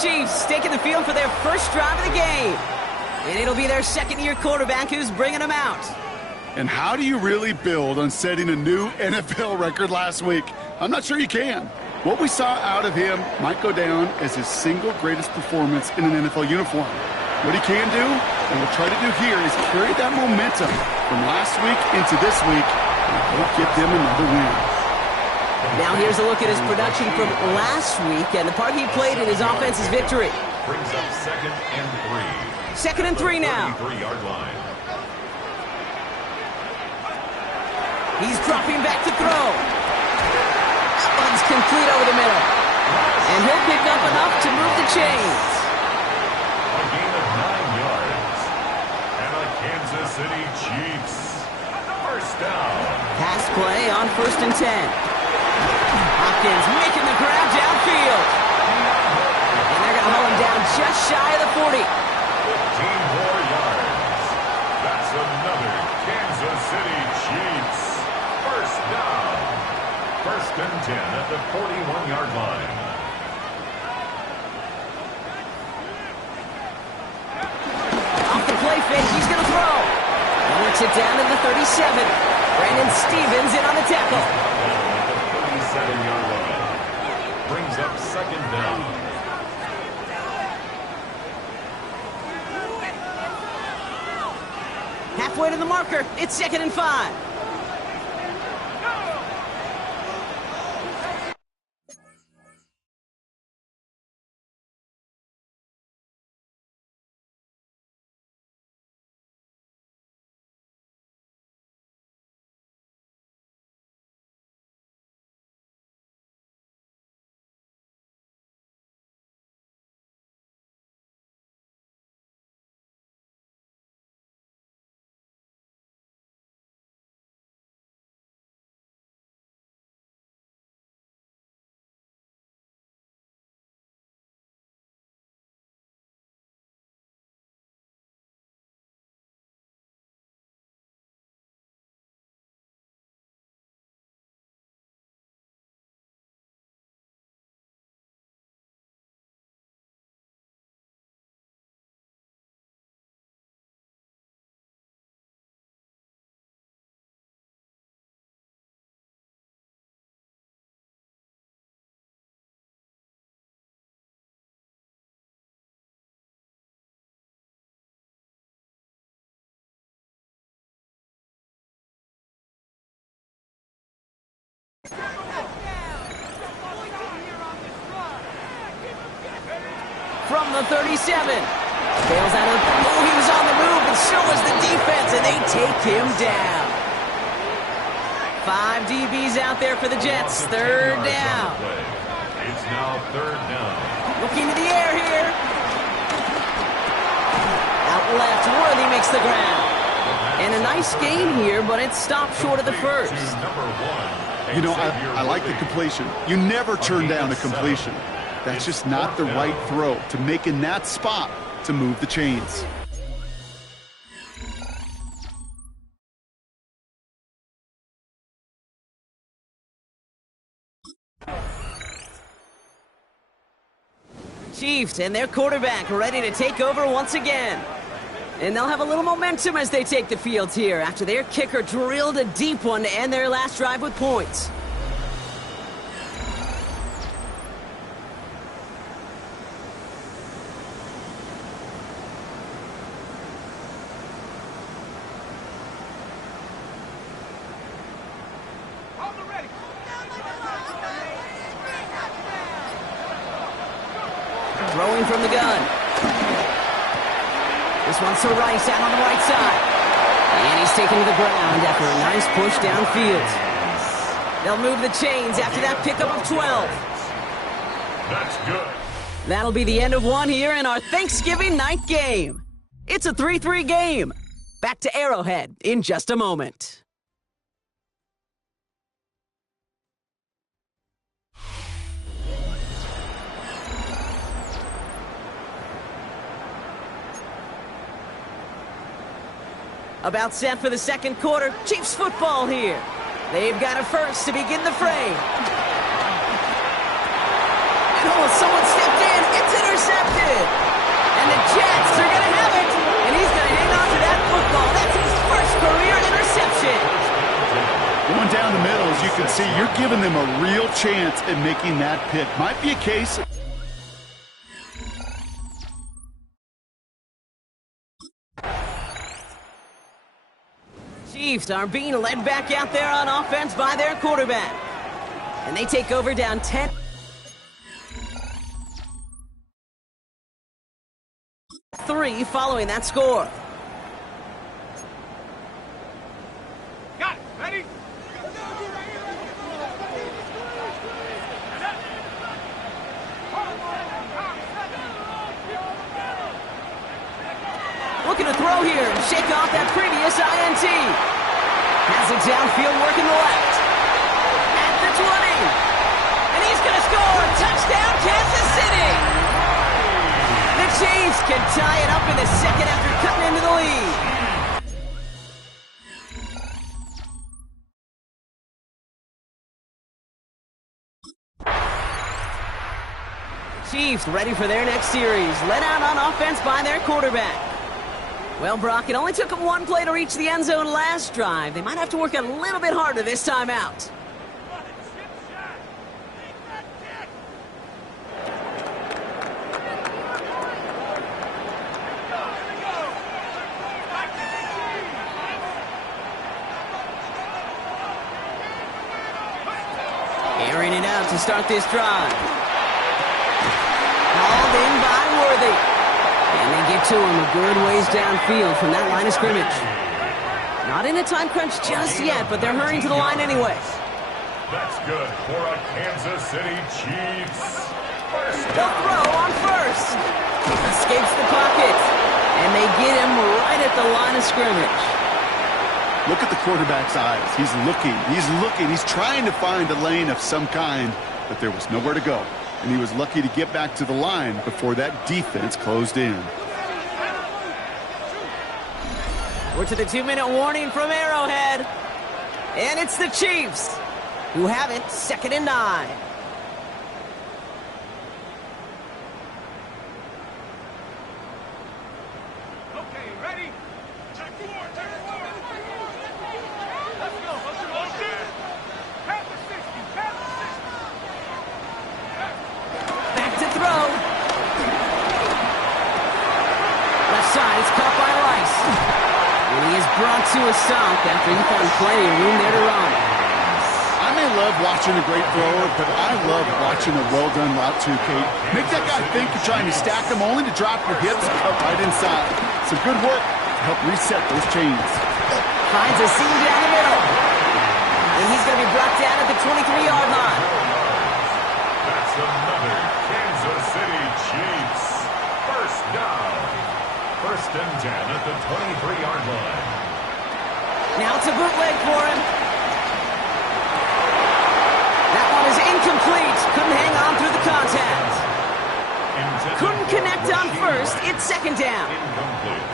Chiefs taking the field for their first drive of the game. And it'll be their second-year quarterback who's bringing them out. And how do you really build on setting a new NFL record last week? I'm not sure you can. What we saw out of him might go down as his single greatest performance in an NFL uniform. What he can do, and we'll try to do here, is carry that momentum from last week into this week and get them another win. Now here's a look at his production from last week and the part he played in his offense's victory. Brings up 2nd and 3. 2nd and 3 now. 33-yard line. He's dropping back to throw. That one's complete over the middle. And he'll pick up enough to move the chains. A gain of 9 yards. And the Kansas City Chiefs. First down. Pass play on 1st and 10. Hopkins making the grab downfield. And they're going to haul him down just shy of the 40. 15 more yards. That's another Kansas City Chiefs. First down. 1st and 10 at the 41-yard line. Off the play fake, he's going to throw. He works it down to the 37. Brandon Stevens in on the tackle. At the 37-yard line. Brings up 2nd down. Halfway to the marker, it's 2nd and 5. From the 37. Bails out of... Oh, he was on the move, but so was the defense, and they take him down. 5 DBs out there for the Jets. 3rd down. It's now 3rd down. Looking to the air here. Out left, Worthy makes the ground. And a nice gain here, but it stopped short of the first. You know, I like the completion. You never turn down a completion. That's just not the right throw to make in that spot to move the chains. Chiefs and their quarterback ready to take over once again. And they'll have a little momentum as they take the field here after their kicker drilled a deep one to end their last drive with points. Throwing from the gun. This one's to Rice out on the right side. And he's taken to the ground after a nice push downfield. They'll move the chains after that pickup of 12. That's good. That'll be the end of one here in our Thanksgiving night game. It's a 3-3 game. Back to Arrowhead in just a moment. About set for the second quarter. Chiefs football here. They've got it first to begin the fray. And oh, someone stepped in, It's intercepted. And the Jets are going to have it. And he's going to hang on to that football. That's his first career interception. Going down the middle, as you can see, you're giving them a real chance at making that pick. Might be a case. Chiefs are being led back out there on offense by their quarterback. And they take over down 10. Three following that score. Got it. Ready? Looking to throw here and shake off that previous INT. Has it downfield working the left. At the 20. And he's going to score. Touchdown, Kansas City. The Chiefs can tie it up in the second after cutting into the lead. Chiefs ready for their next series. Led out on offense by their quarterback. Well, Brock, it only took them one play to reach the end zone last drive. They might have to work a little bit harder this time out. Airing it out to start this drive. Hauled in by Worthy. And they get to him a good ways downfield from that line of scrimmage. Not in a time crunch just yet, but they're hurrying to the line anyway. That's good for a Kansas City Chiefs. They'll throw on first. Escapes the pocket. And they get him right at the line of scrimmage. Look at the quarterback's eyes. He's looking. He's trying to find a lane of some kind, but there was nowhere to go. And he was lucky to get back to the line before that defense closed in. We're to the 2-minute warning from Arrowhead. And it's the Chiefs who have it 2nd and 9. Okay, ready? Check four. Let's go. Motion. Pat the 60. Back to throw. Left side is caught by Rice. And he is brought to a stop after he found plenty of room there to run. I may love watching a great thrower, but I love watching a well-done route too, Kate. Make that guy think you're trying to stack him only to drop your hips and cut right inside. Some good work to help reset those chains. Finds a seam down the middle. And he's going to be brought down at the 23-yard line. That's another Kansas City Chiefs. First down. 1st and 10 at the 23-yard line. Now it's a bootleg for him. That one is incomplete. Couldn't hang on through the contact. Couldn't connect on first. It's 2nd down. Incomplete.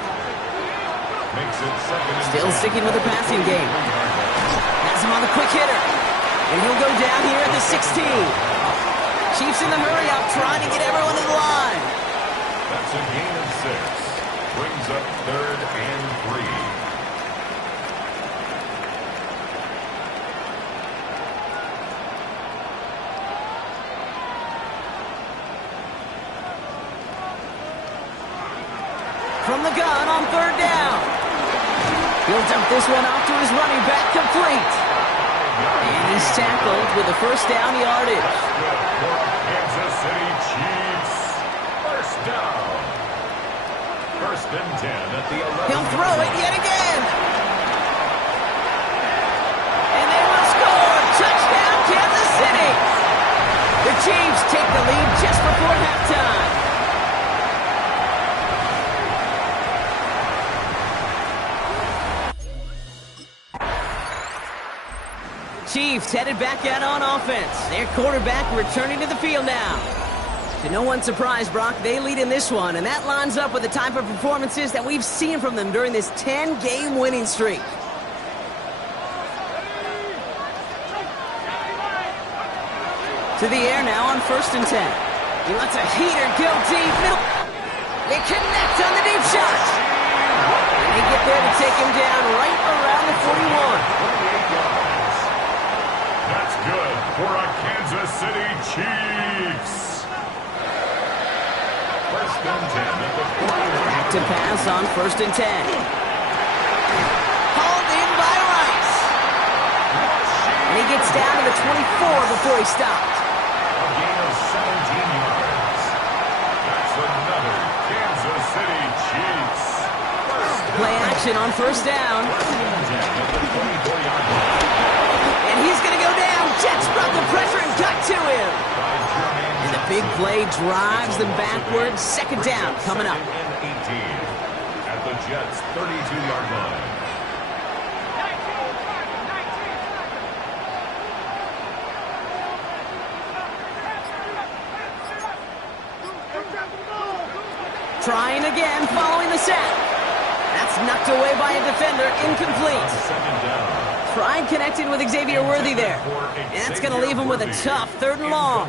Makes it 2nd and Still 10. sticking with the passing game. Has him on the quick hitter. And he'll go down here at the 16. Chiefs in the hurry up, trying to get everyone in the line. That's a gain of 6. Brings up 3rd and 3. From the gun on 3rd down. He'll dump this one off to his running back, complete. And he's tackled with the 1st down yardage. Good for Kansas City Chiefs. 1st down. 1st and 10 at the 11. He'll throw it yet again. And they will score. Touchdown, Kansas City. The Chiefs take the lead just before halftime. Chiefs headed back out on offense. Their quarterback returning to the field now. To no one's surprise, Brock, they lead in this one, and that lines up with the type of performances that we've seen from them during this 10-game winning streak. To the air now on 1st and 10. He lets a heater go deep. They connect on the deep shot. And they get there to take him down right around the 41. 28 yards. That's good for a Kansas City Chiefs. First and 10 at the 41. Back to pass on first and 10. Hauled in by Rice. And he gets down to the 24 before he stopped. A gain of 17 yards. That's another Kansas City Chiefs. Play action on first down. And he's going to go down. Jets brought the pressure and got to him. And the big play drives them backwards. Second down coming up. And 18 at the Jets' 32-yard line. Trying again following the sack. That's knocked away by a defender. Incomplete. Second down. Tried connecting with Xavier Worthy there. And that's going to leave him with a tough third and long.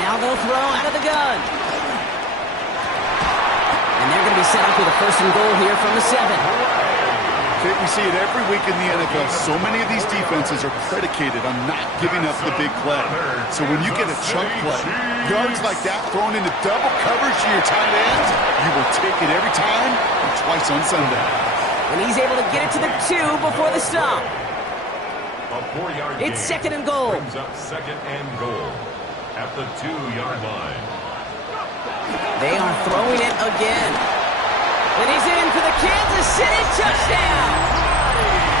Now they'll throw out of the gun. And they're going to be set up with a first and goal here from the 7. Okay, we see it every week in the NFL. So many of these defenses are predicated on not giving up the big play. So when you get a chunk play, yards like that thrown into double coverage to your tight end, you will take it every time and twice on Sunday. And he's able to get it to the 2 before the stop. A 4-yard It's gain second and goal. brings up second and goal at the 2-yard line. They are throwing it again. And he's in for the Kansas City touchdown.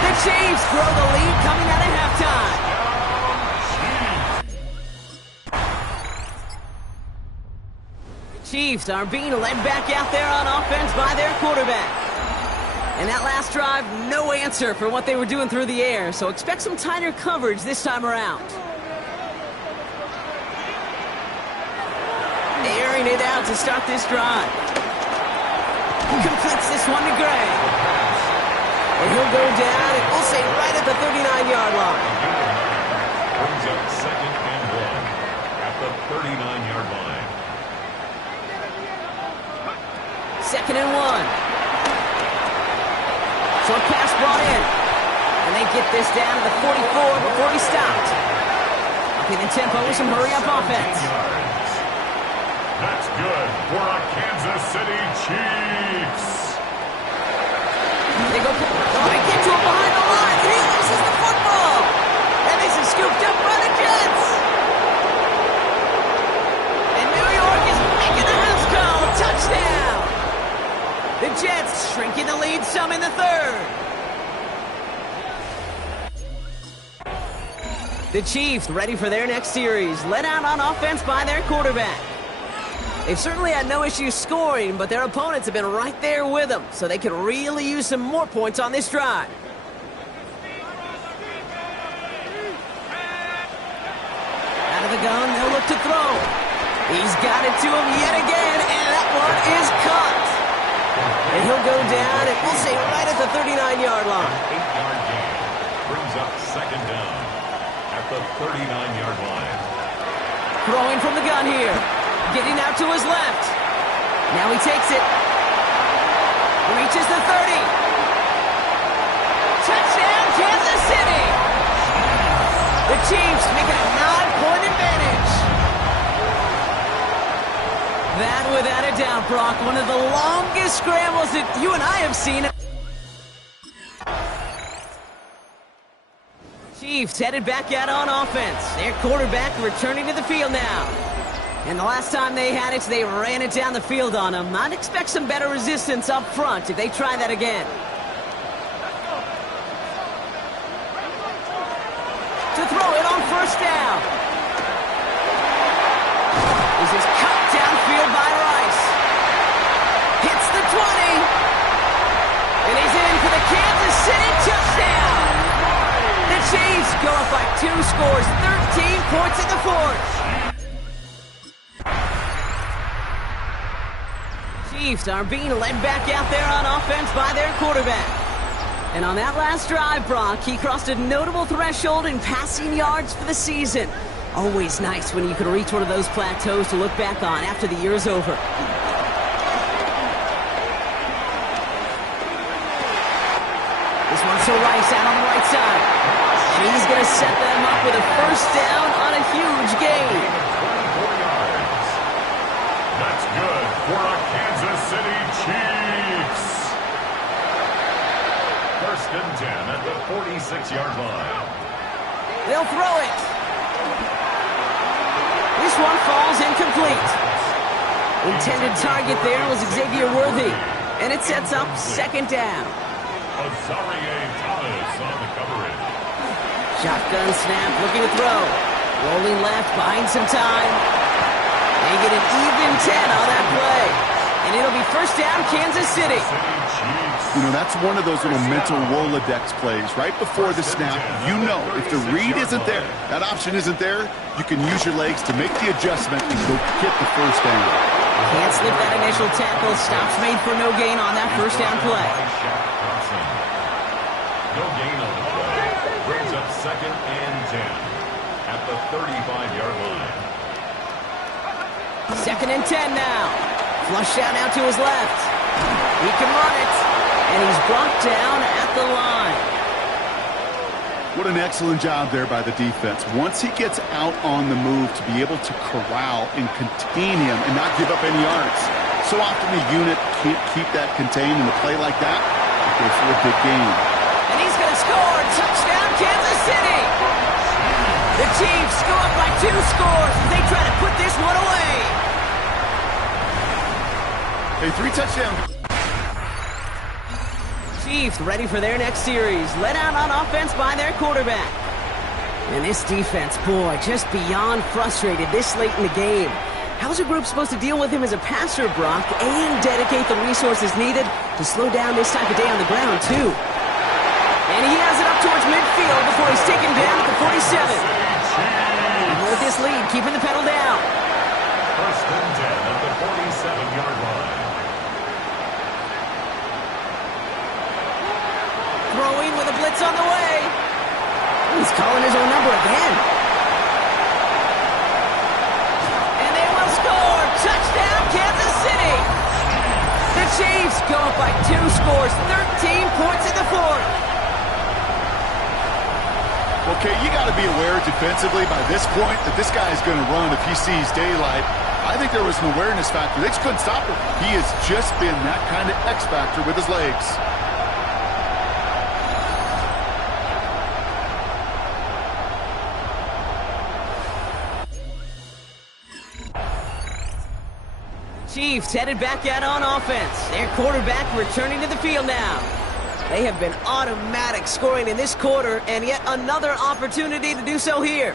The Chiefs throw the lead coming out of halftime. The Chiefs are being led back out there on offense by their quarterback. And that last drive, no answer for what they were doing through the air, so expect some tighter coverage this time around. Airing it out to start this drive. Completes this one to Gray. And he'll go down, and we'll say right at the 39-yard line. Brings up second and 1 at the 39-yard line. Second and 1. Short pass brought in. And they get this down to the 44 before he stopped. Upping the tempo with some hurry-up offense. That's good for a Kansas City Chiefs. They go, they get to him behind the line. He loses the football. And this is scooped up by the Jets. And New York is making the house call. Touchdown. The Jets shrinking the lead some in the third. The Chiefs ready for their next series, led out on offense by their quarterback. They've certainly had no issues scoring, but their opponents have been right there with them, so they could really use some more points on this drive. Out of the gun, they'll look to throw. He's got it to him yet again, and that one is caught. And he'll go down, and we'll say right at the 39-yard line. 8-yard gain brings up second down at the 39-yard line. Throwing from the gun here. Getting out to his left. Now he takes it. Reaches the 30. Touchdown, Kansas City. The Chiefs make it a 9-point advantage. That, without a doubt, Brock, one of the longest scrambles that you and I have seen. Chiefs headed back out on offense. Their quarterback returning to the field now. And the last time they had it, they ran it down the field on him. I'd expect some better resistance up front if they try that again. To throw it on first down. This is cut downfield by Rice. Hits the 20. And he's in for the Kansas City touchdown. The Chiefs go up by 2 scores, 13 points in the fourth. Chiefs are being led back out there on offense by their quarterback. And on that last drive, Brock, he crossed a notable threshold in passing yards for the season. Always nice when you can reach one of those plateaus to look back on after the year's over. This one's to Rice out on the right side. And he's going to set them up with a first down on a huge gain. 24 yards. That's good for a Kansas City Chiefs. First and 10 at the 46-yard line. They'll throw it. This one falls incomplete. Intended target there was Xavier Worthy. And it sets up second down. Azarie Thomas on the coverage. Shotgun snap, looking to throw. Rolling left, buying some time. They get an even 10 on that play. And it'll be first down, Kansas City. You know, that's one of those little mental Rolodex plays. Right before the snap, you know if the read isn't there, that option isn't there, you can use your legs to make the adjustment and go get the first down. Can't slip that initial tackle. Stops made for no gain on that first down play. No gain on the play. Brings up second and 10 at the 35-yard line. Second and 10 now. Flush out now to his left. He can run it. And he's brought down at the line. What an excellent job there by the defense. Once he gets out on the move to be able to corral and contain him and not give up any yards. So often the unit can't keep that contained in a play like that. They go for a big gain. And he's going to score. Touchdown, Kansas City. The Chiefs go up by 2 scores as they try to put this one away. Hey, 3 touchdowns. Chiefs ready for their next series. Let out on offense by their quarterback. And this defense, boy, just beyond frustrated this late in the game. How's a group supposed to deal with him as a passer, Brock, and dedicate the resources needed to slow down this type of day on the ground, too? And he has it up towards midfield before he's taken down at the 47. And with this lead, keeping the pedal down. First and 10 at the 47-yard line. Throwing with a blitz on the way. He's calling his own number again. And they will score. Touchdown, Kansas City. The Chiefs go up by 2 scores, 13 points in the fourth. Okay, you got to be aware defensively by this point that this guy is going to run if he sees daylight. I think there was an awareness factor. They just couldn't stop him. He has just been that kind of X factor with his legs. Chiefs headed back out on offense. Their quarterback returning to the field now. They have been automatic scoring in this quarter, and yet another opportunity to do so here.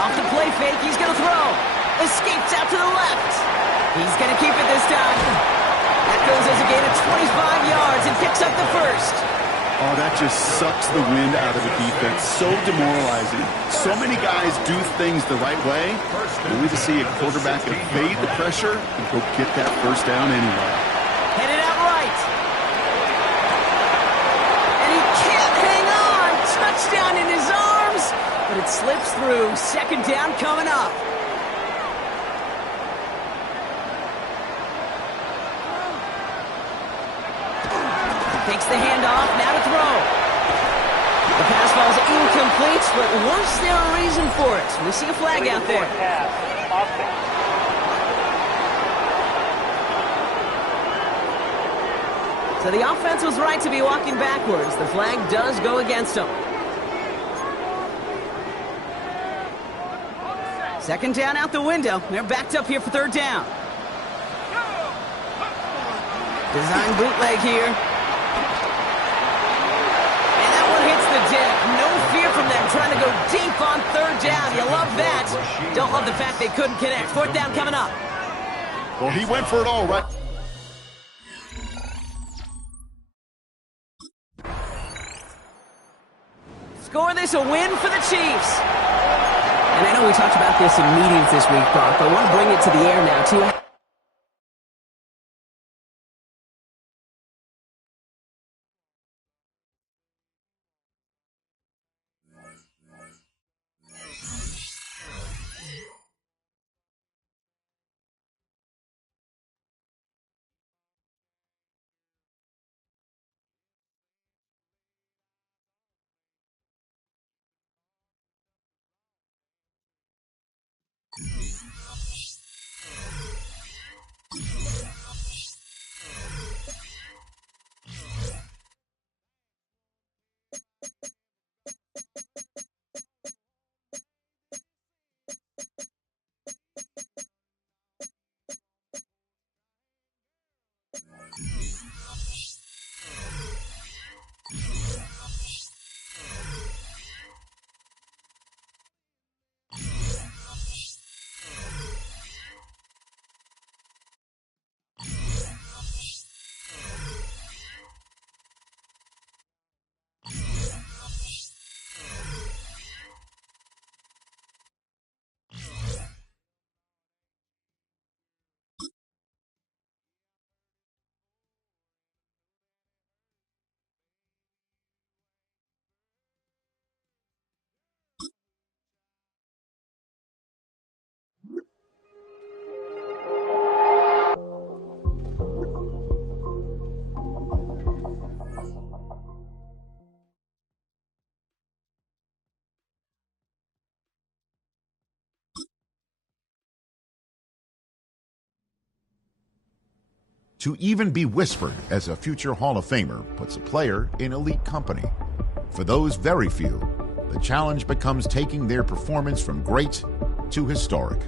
Off the play fake, he's going to throw. Escapes out to the left. He's going to keep it this time. That goes as a gain of 25 yards and picks up the first. Oh, that just sucks the wind out of the defense. So demoralizing. So many guys do things the right way, only to see a quarterback evade the pressure and go get that first down anyway. Headed out right. And he can't hang on. Touchdown in his arms. But it slips through. Second down coming up. Takes the handoff, now to throw. The pass ball's incomplete, but was there a reason for it? We see a flag out there. So the offense was right to be walking backwards. The flag does go against them. Second down out the window. They're backed up here for third down. Design bootleg here. Hits the deck. No fear from them trying to go deep on third down. You love that. Don't love the fact they couldn't connect. Fourth down coming up. Well, he went for it all, right? Score this a win for the Chiefs. And I know we talked about this in meetings this week, Brock, but I want to bring it to the air now, too. To even be whispered as a future Hall of Famer puts a player in elite company. For those very few, the challenge becomes taking their performance from great to historic.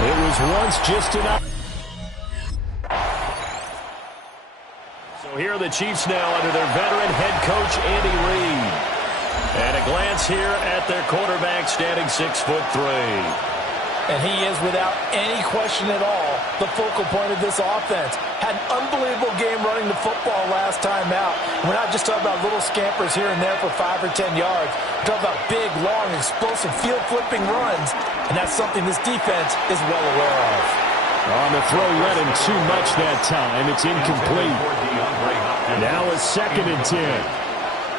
It was once just enough. So here are the Chiefs now under their veteran head coach, Andy Reid. And a glance here at their quarterback, standing 6'3". And he is, without any question at all, the focal point of this offense. Had an unbelievable game running the football last time out. We're not just talking about little scampers here and there for 5 or 10 yards. We're talking about big, long, explosive, field-flipping runs. And that's something this defense is well aware of. On the throw, led him too much that time. It's incomplete. Now it's 2nd and 10.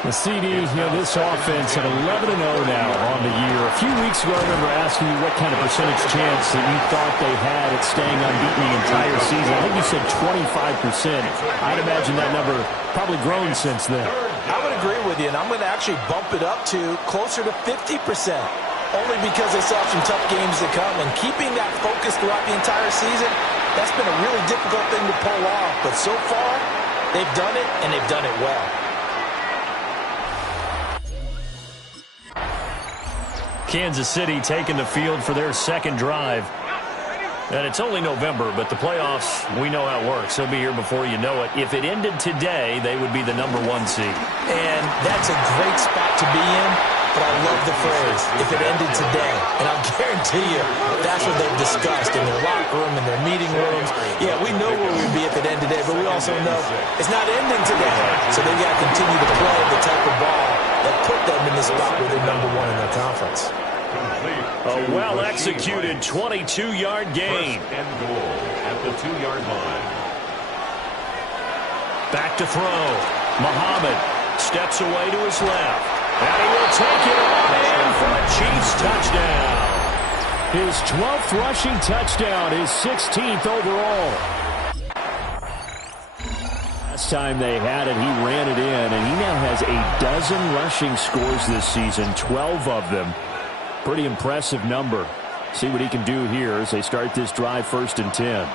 The CD, this offense at 11-0 now on the year. A few weeks ago, I remember asking you what kind of percentage chance that you thought they had at staying unbeaten the entire season. I think you said 25%. I'd imagine that number probably grown since then. I would agree with you, and I'm going to actually bump it up to closer to 50%. Only because they still have some tough games to come, and keeping that focus throughout the entire season, that's been a really difficult thing to pull off. But so far, they've done it, and they've done it well. Kansas City taking the field for their second drive. And it's only November, but the playoffs, we know how it works. They'll be here before you know it. If it ended today, they would be the #1 seed. And that's a great spot to be in, but I love the phrase, if it ended today. And I'll guarantee you, that's what they've discussed in their locker room, in their meeting rooms. Yeah, we know where we'd be if it ended today, but we also know it's not ending today. So they've got to continue to play the type of ball that put them in the spot where they're #1 in their conference. A well-executed 22-yard gain. First and goal at the 2-yard line. Back to throw. Muhammad steps away to his left. And he will take it on in for a Chiefs touchdown. His 12th rushing touchdown, his 16th overall. Last time they had it, he ran it in, and he now has a dozen rushing scores this season, 12 of them. Pretty impressive number. See what he can do here as they start this drive 1st and 10.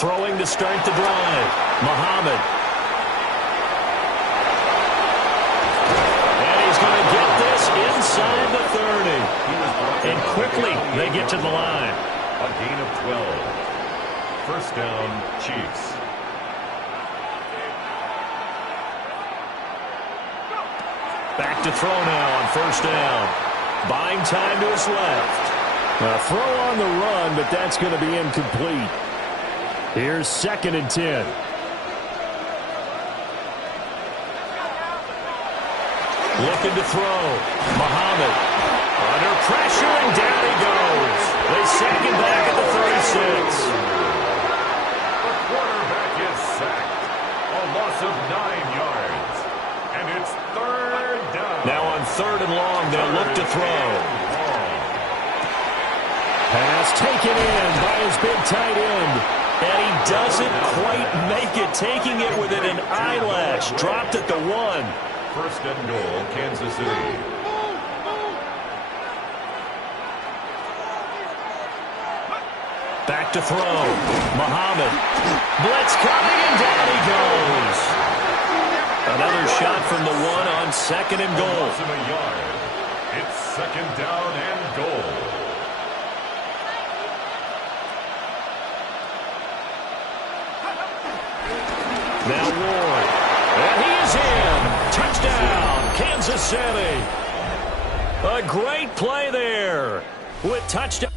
Throwing to start the drive. Muhammad. And he's going to get this inside the 30. And quickly they get to the line. A gain of 12. First down, Chiefs. Back to throw now on 1st down. Buying time to his left. A throw on the run, but that's going to be incomplete. Here's 2nd and 10. Looking to throw. Muhammad under pressure, and down he goes. They sack him back at the 36. The quarterback is sacked. A loss of 9 yards. And it's 3rd down. Now on 3rd and long, they'll look to throw. Pass taken in by his big tight end. And he doesn't quite make it, taking it within an eyelash. Dropped at the 1. 1st and goal, Kansas City. Back to throw. Muhammad. Blitz coming, and down he goes. Another shot from the 1 on 2nd and goal. Loss of a yard. It's 2nd down and goal. Now Ward. And he is in. Touchdown, Kansas City. A great play there with touchdown.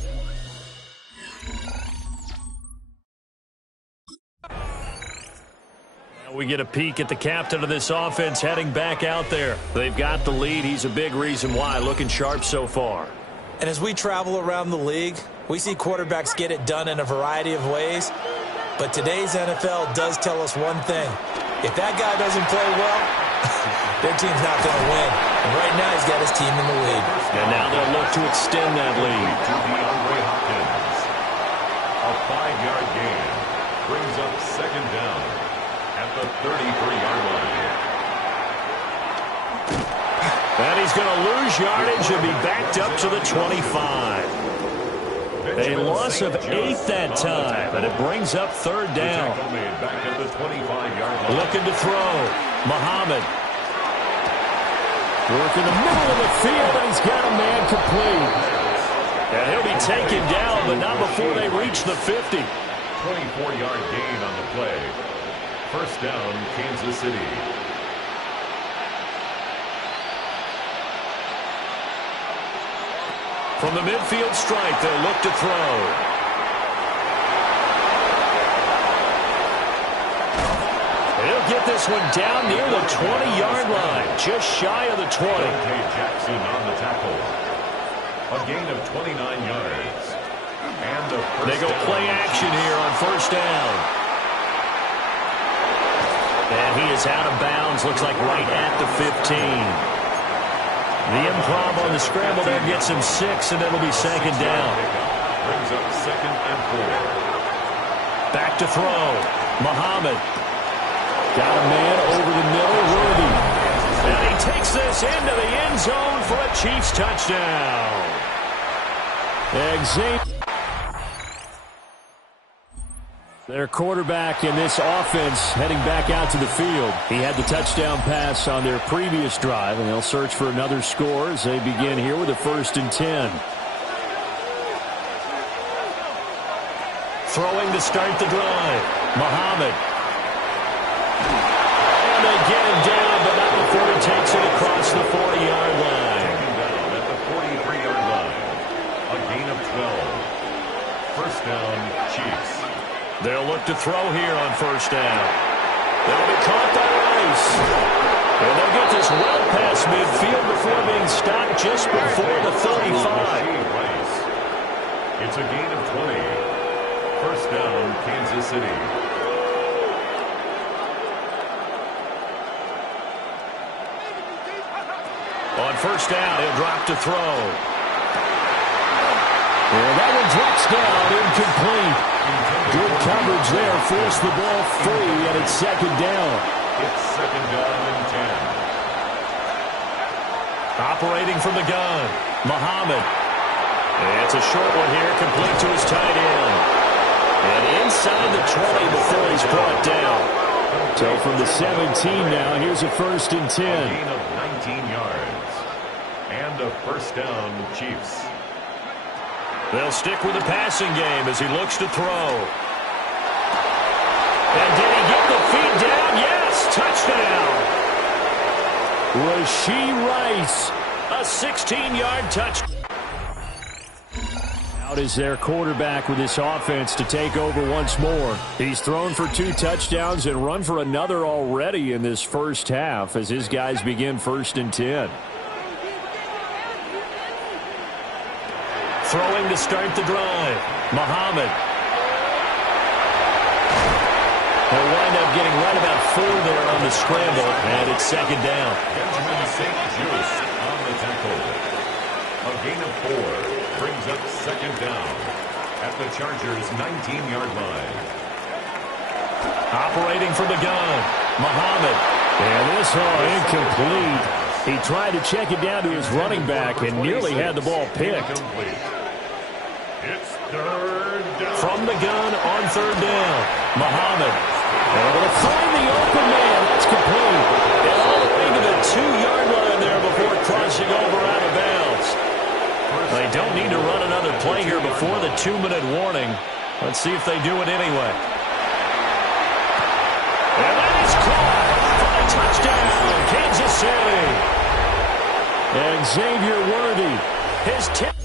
We get a peek at the captain of this offense heading back out there. They've got the lead. He's a big reason why. Looking sharp so far. And as we travel around the league, we see quarterbacks get it done in a variety of ways. But today's NFL does tell us one thing. If that guy doesn't play well, their team's not going to win. And right now he's got his team in the lead. And now they'll look to extend that lead. To DeAndre Hopkins. A 5-yard gain brings up 2nd down at the 33-yard line. And he's going to lose yardage and be backed up to the 25. A loss of 8 that time, and it brings up 3rd down. Back at the 25-yard line. Looking to throw. Muhammad. Working the middle of the field, and he's got a man complete. And he'll be taken down, but not before they reach the 50. 24-yard gain on the play. 1st down, Kansas City. From the midfield stripe, they'll look to throw. He'll get this one down near the 20-yard line, just shy of the 20. Jackson on the tackle. A gain of 29 yards. They go play action here on first down. And he is out of bounds, looks like right at the 15. The improv on the scramble there gets him 6, and it'll be second down. Brings up 2nd and 4. Back to throw. Muhammad. Got a man over the middle, Worthy. And he takes this into the end zone for a Chiefs touchdown. Xavier. Their quarterback in this offense heading back out to the field. He had the touchdown pass on their previous drive, and they'll search for another score as they begin here with a 1st and 10. Throwing to start the drive. Muhammad. And they get him down, but not before he takes it across the 40-yard line. Down at the 43-yard line. A gain of 12. First down, Chiefs. They'll look to throw here on first down. They'll be caught by Rice. And they'll get this well past midfield before being stopped just before the 35. It's a gain of 20. First down, Kansas City. On first down, he'll drop to throw. And that one drops down, incomplete. Good coverage there, forced the ball free, and it's second down. It's second down and 10. Operating from the gun, Muhammad. It's a short one here, complete to his tight end. And inside the 20 before he's brought down. So from the 17 now, here's a 1st and 10. A gain of 19 yards. And a first down, Chiefs. They'll stick with the passing game as he looks to throw. And did he get the feet down? Yes, touchdown. Rashee Rice, a 16-yard touchdown. Out is their quarterback with this offense to take over once more. He's thrown for 2 touchdowns and run for another already in this first half as his guys begin 1st and 10. Throwing to start the drive. Muhammad. He'll wind up getting right about 4 there on the scramble, and it's second down. Benjamin St. Just on the tackle. A gain of 4 brings up second down at the Chargers' 19-yard line. Operating from the gun, Muhammad. And this one incomplete. He tried to check it down to his running back and nearly had the ball picked. It's third down. From the gun on third down, Muhammad. Able to find the open man. That's complete. And all the way to the 2-yard line there before crossing over out of bounds. They don't need to run another play here before the 2-minute warning. Let's see if they do it anyway. And that is caught for the touchdown, Kansas City. And Xavier Worthy, his 10th.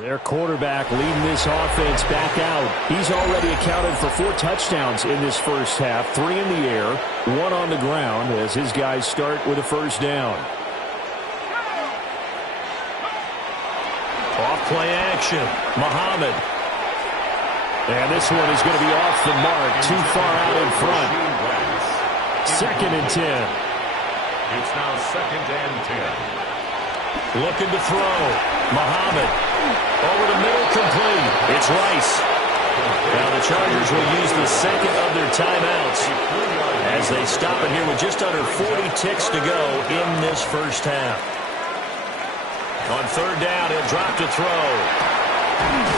Their quarterback leading this offense back out. He's already accounted for 4 touchdowns in this first half, 3 in the air, 1 on the ground as his guys start with a first down. Off play action, Muhammad. And this one is going to be off the mark, too far out in front. Second and 10. It's now second and 10. Looking to throw. Muhammad. Over the middle, complete. It's Rice. Now the Chargers will use the second of their timeouts as they stop it here with just under 40 ticks to go in this first half. On third down, he'll drop to throw.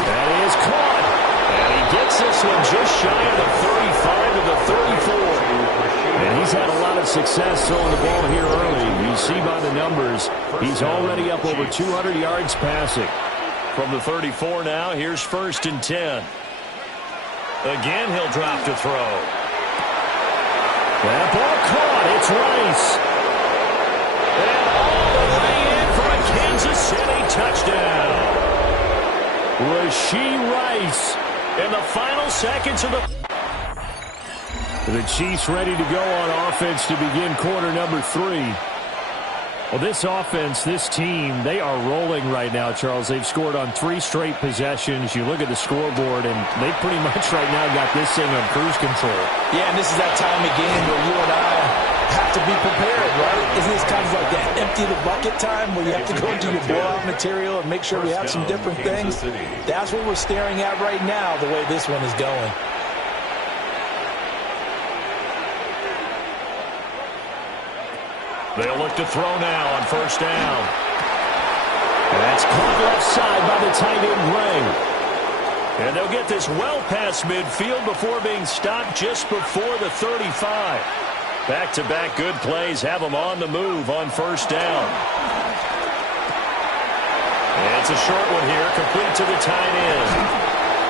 That is caught. And he gets this one just shy of the 35 to the 34. And he's had a lot of success throwing the ball here early. You see by the numbers, he's already up over 200 yards passing. From the 34 now, here's 1st and 10. Again, he'll drop to throw. That ball caught. It's Rice. And all the way in for a Kansas City touchdown. Rashee Rice in the final seconds of the Chiefs ready to go on offense to begin quarter number 3. Well, this offense, this team, they are rolling right now, Charles. They've scored on 3 straight possessions. You look at the scoreboard, and they pretty much right now got this thing on cruise control. Yeah, and this is that time of game where you and I have to be prepared, right? Isn't this kind of like that empty the bucket time where you have to go into your blowout material and make sure we have some different things? That's what we're staring at right now, the way this one is going. They'll look to throw now on first down. And that's caught left side by the tight end, Ray. And they'll get this well past midfield before being stopped just before the 35. Back-to-back good plays have them on the move on first down. And it's a short one here, complete to the tight end.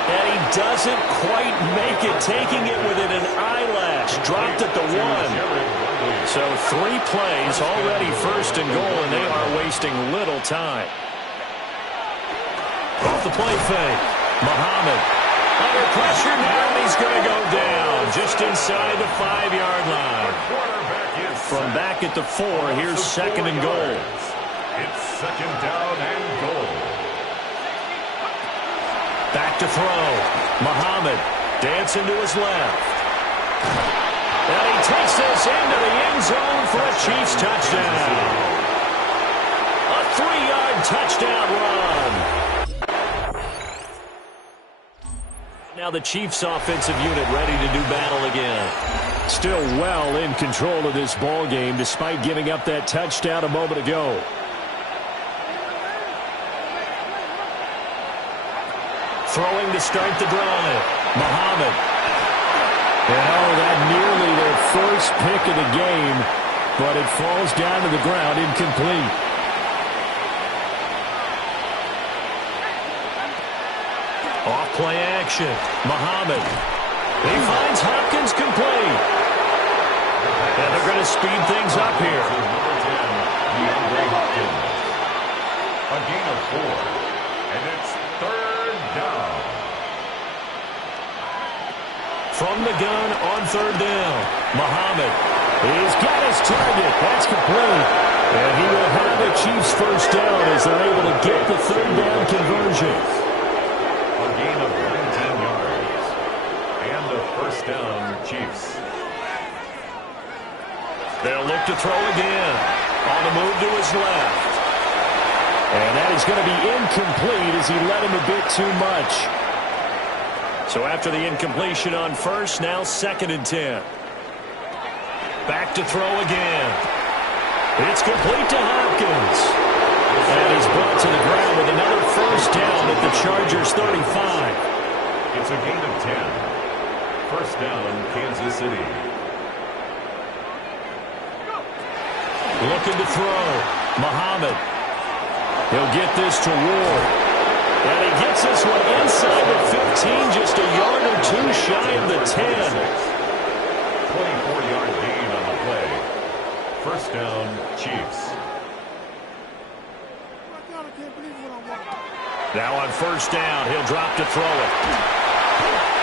And he doesn't quite make it, taking it within an eyelash. Dropped at the 1. So 3 plays already first and goal, and they are wasting little time. Off the play fake. Muhammad under pressure now, and he's going to go down just inside the 5-yard line. From back at the 4, here's second and goal. It's second down and goal. Back to throw. Muhammad dancing to his left. And he takes this into the end zone for a Chiefs touchdown. A 3-yard touchdown run. Now the Chiefs offensive unit ready to do battle again. Still well in control of this ball game despite giving up that touchdown a moment ago. Throwing to start the drive. Muhammad. And that nearly their first pick of the game, but it falls down to the ground incomplete. Off play action. Muhammad. He finds Hopkins complete. And they're going to speed things up here. A gain of 4. And it's third down. From the gun on third down. Muhammad. He's got his target. That's complete. And he will have the Chiefs first down as they're able to get the third down conversion. A gain of 19 yards. And a first down, Chiefs. They'll look to throw again. On the move to his left. And that is going to be incomplete as he led him a bit too much. So after the incompletion on first, now second and 10. Back to throw again. It's complete to Hopkins. And he's brought to the ground with another first down at the Chargers' 35. It's a gain of 10. First down, Kansas City. Looking to throw. Muhammad. He'll get this to Ward. And he gets this one inside the 15, just a yard or 2 shy of the 10. 24-yard gain on the play. First down, Chiefs. Now on first down, he'll drop to throw it.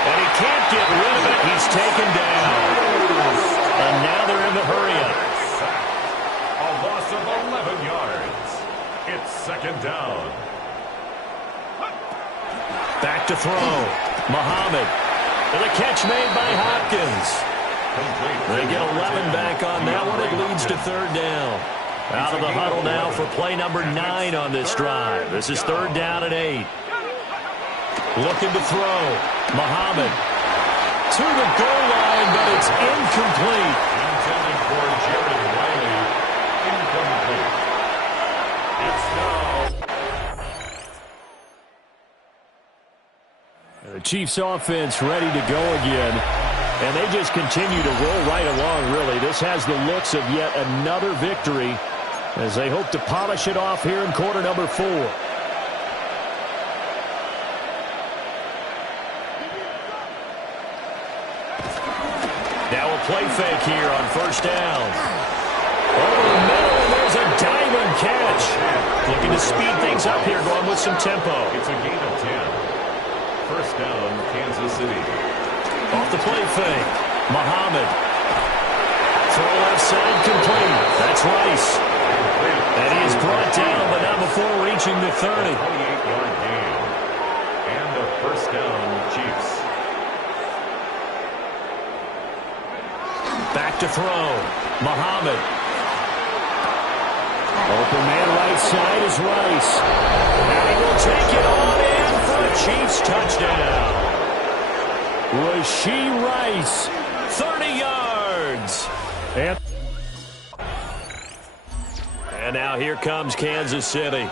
And he can't get rid of it. He's taken down. And now they're in the hurry-up. A loss of 11 yards. It's second down. Back to throw. Muhammad. And a catch made by Hopkins. They get 11 back on that one. It leads to third down. Out of the huddle now for play number 9 on this drive. This is third down and 8. Looking to throw. Muhammad. To the goal line, but it's incomplete. Intended for Jared Riley. Incomplete. It's now. The Chiefs offense ready to go again. And they just continue to roll right along, really. This has the looks of yet another victory as they hope to polish it off here in quarter number 4. Now a play fake here on first down. Over the middle, and there's a diving catch. Looking to speed things up here, going with some tempo. It's a gain of 10. First down, Kansas City. Off the play fake. Muhammad. Throw left side complete. That's Rice. And he is brought down, but not before reaching the 30. 28-yard gain. And a first down, Chiefs. Back to throw. Muhammad. Open man right side is Rice. And he will take it on in for a Chiefs touchdown. Rashee Rice, 30 yards. And now here comes Kansas City.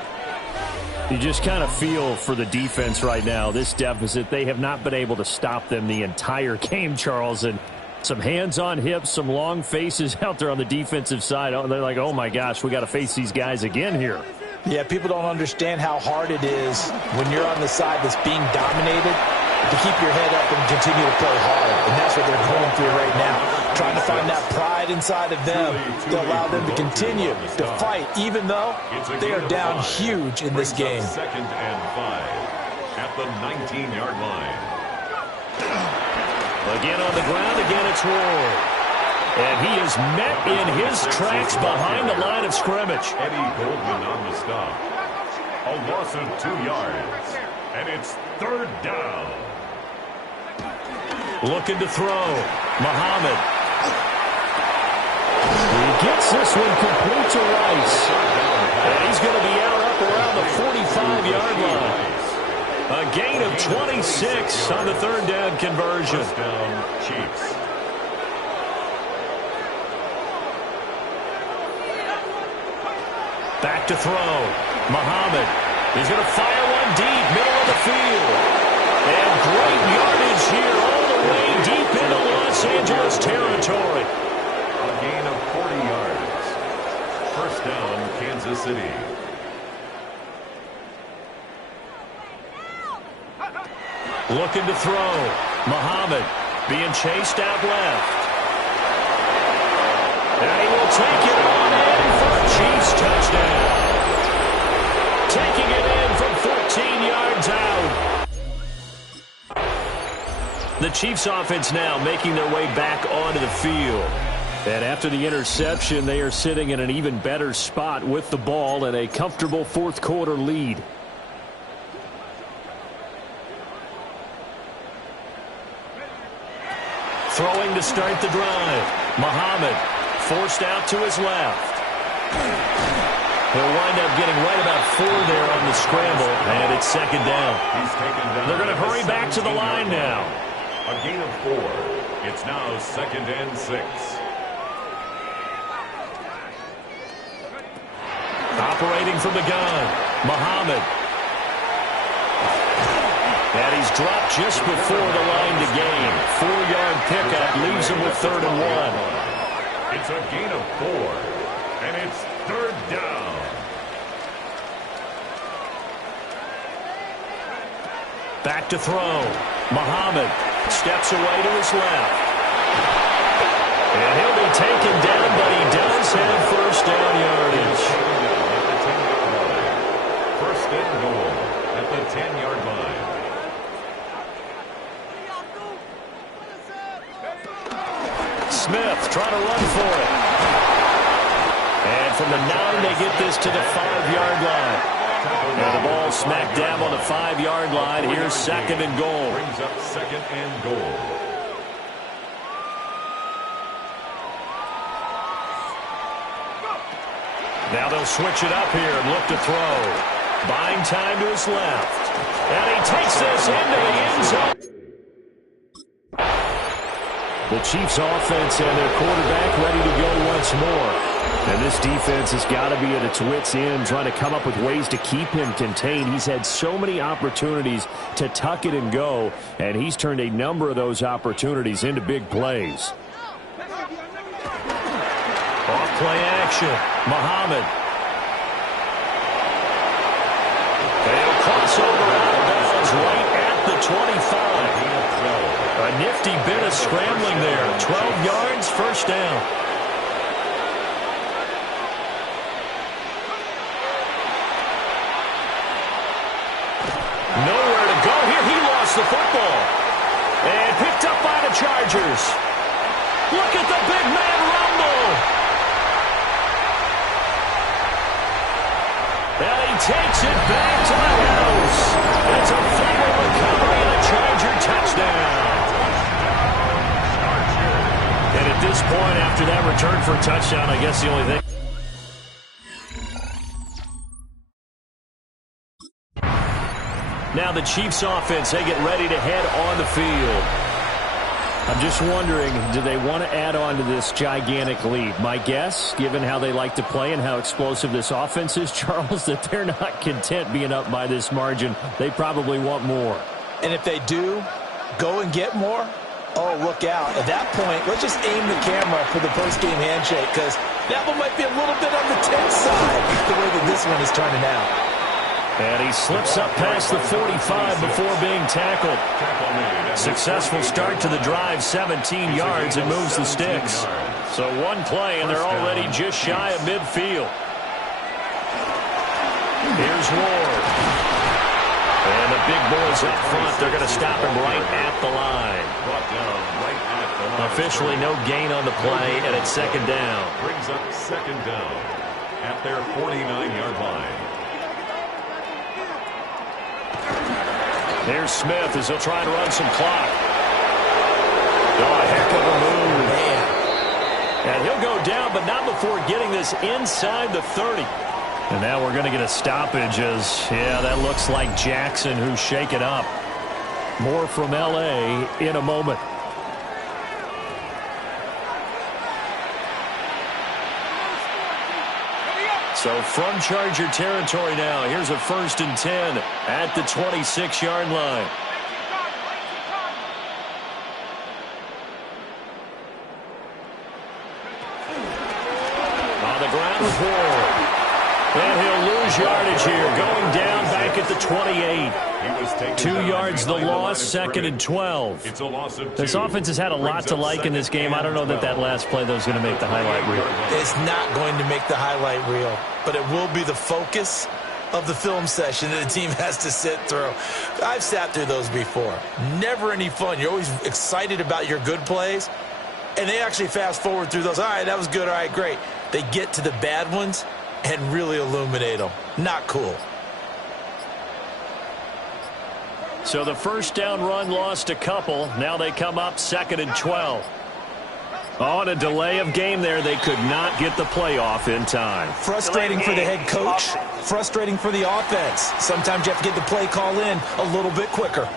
You just kind of feel for the defense right now, this deficit. They have not been able to stop them the entire game, Charles. And some hands on hips, some long faces out there on the defensive side. They're like, oh, my gosh, we got to face these guys again here. Yeah, people don't understand how hard it is when you're on the side that's being dominated to keep your head up and continue to play hard. And that's what they're going through right now. Trying to find that pride inside of them to allow them to continue to fight, even though they are down huge in this game. Second and 5 at the 19-yard line. Again on the ground, again it's Ward. And he is met in his tracks behind the line of scrimmage. Eddie Goldman on the stop. A loss of 2 yards. And it's third down. Looking to throw. Muhammad. He gets this one complete to Rice. And he's going to be out up around the 45-yard line. A gain of 26 on the third down conversion. First down, Chiefs. Back to throw. Muhammad. He's going to fire one deep, middle of the field. And great yardage here all the way deep into Los Angeles territory. A gain of 40 yards. First down, Kansas City. Looking to throw. Muhammad being chased out left. And he will take it on in for a Chiefs touchdown. Taking it in from 14 yards out. The Chiefs offense now making their way back onto the field. And after the interception, they are sitting in an even better spot with the ball and a comfortable fourth quarter lead. Throwing to start the drive. Muhammad forced out to his left. He'll wind up getting right about 4 there on the scramble, and it's second down. He's taken down. They're going to hurry back to the line now. A gain of 4. It's now second and 6. Operating from the gun, Muhammad. And he's dropped just before the line to gain. 4-yard pickup leaves him with 3rd and 1. It's a gain of 4, and it's third down. Back to throw. Muhammad steps away to his left. And he'll be taken down, but he does have first down yardage. First and goal at the 10-yard line. Smith trying to run for it. And from the 9, they get this to the 5-yard line. And the ball smack dab on the 5-yard line. Here's second and goal. Brings up second and goal. Now they'll switch it up here and look to throw. Buying time to his left. And he takes this into the end zone. The Chiefs offense and their quarterback ready to go once more. And this defense has got to be at its wits' end, trying to come up with ways to keep him contained. He's had so many opportunities to tuck it and go, and he's turned a number of those opportunities into big plays. Off play action. Muhammad. They'll cross over out of bounds right at the 25. A nifty bit of scrambling there. 12 yards, first down. Nowhere to go here. He lost the football. And picked up by the Chargers. Look at the big man rumble. takes it back to the house. That's a fumble recovery and a Charger touchdown. And at this point, after that return for a touchdown, I guess the only thing. Now the Chiefs offense, they get ready to head on the field. I'm just wondering, do they want to add on to this gigantic lead? My guess, given how they like to play and how explosive this offense is, Charles, that they're not content being up by this margin. They probably want more. And if they do, go and get more, oh, look out. At that point, let's just aim the camera for the post-game handshake, because that one might be a little bit on the tense side, the way that this one is turning out. And he slips up past the 45 before being tackled. Successful start to the drive, 17 yards, and moves the sticks. So one play, and they're already just shy of midfield. Here's Ward. And the big boys up front, they're going to stop him right at the line. Officially no gain on the play, and it's second down. Brings up second down at their 49-yard line. There's Smith as he'll try to run some clock. Oh, a heck of a move. Man. And he'll go down, but not before getting this inside the 30. And now we're going to get a stoppage as, yeah, that looks like Jackson who's shaken up. More from L.A. in a moment. So from Charger territory now, here's a 1st and 10 at the 26-yard line. On the ground with Ward. And he'll lose yardage here, going down back at the 28. 2 yards the loss, 2nd and 12. It's a loss of 2. This offense has had a lot to like in this game. I don't know that last play, though, is going to make the highlight reel. It's not going to make the highlight reel, but it will be the focus of the film session that the team has to sit through. I've sat through those before. Never any fun. You're always excited about your good plays, and they actually fast forward through those. All right, that was good. All right, great. They get to the bad ones and really illuminate them. Not cool. So the first down run lost a couple. Now they come up 2nd and 12. On a delay of game there, they could not get the playoff in time. Frustrating for the head coach. Frustrating for the offense. Sometimes you have to get the play call in a little bit quicker.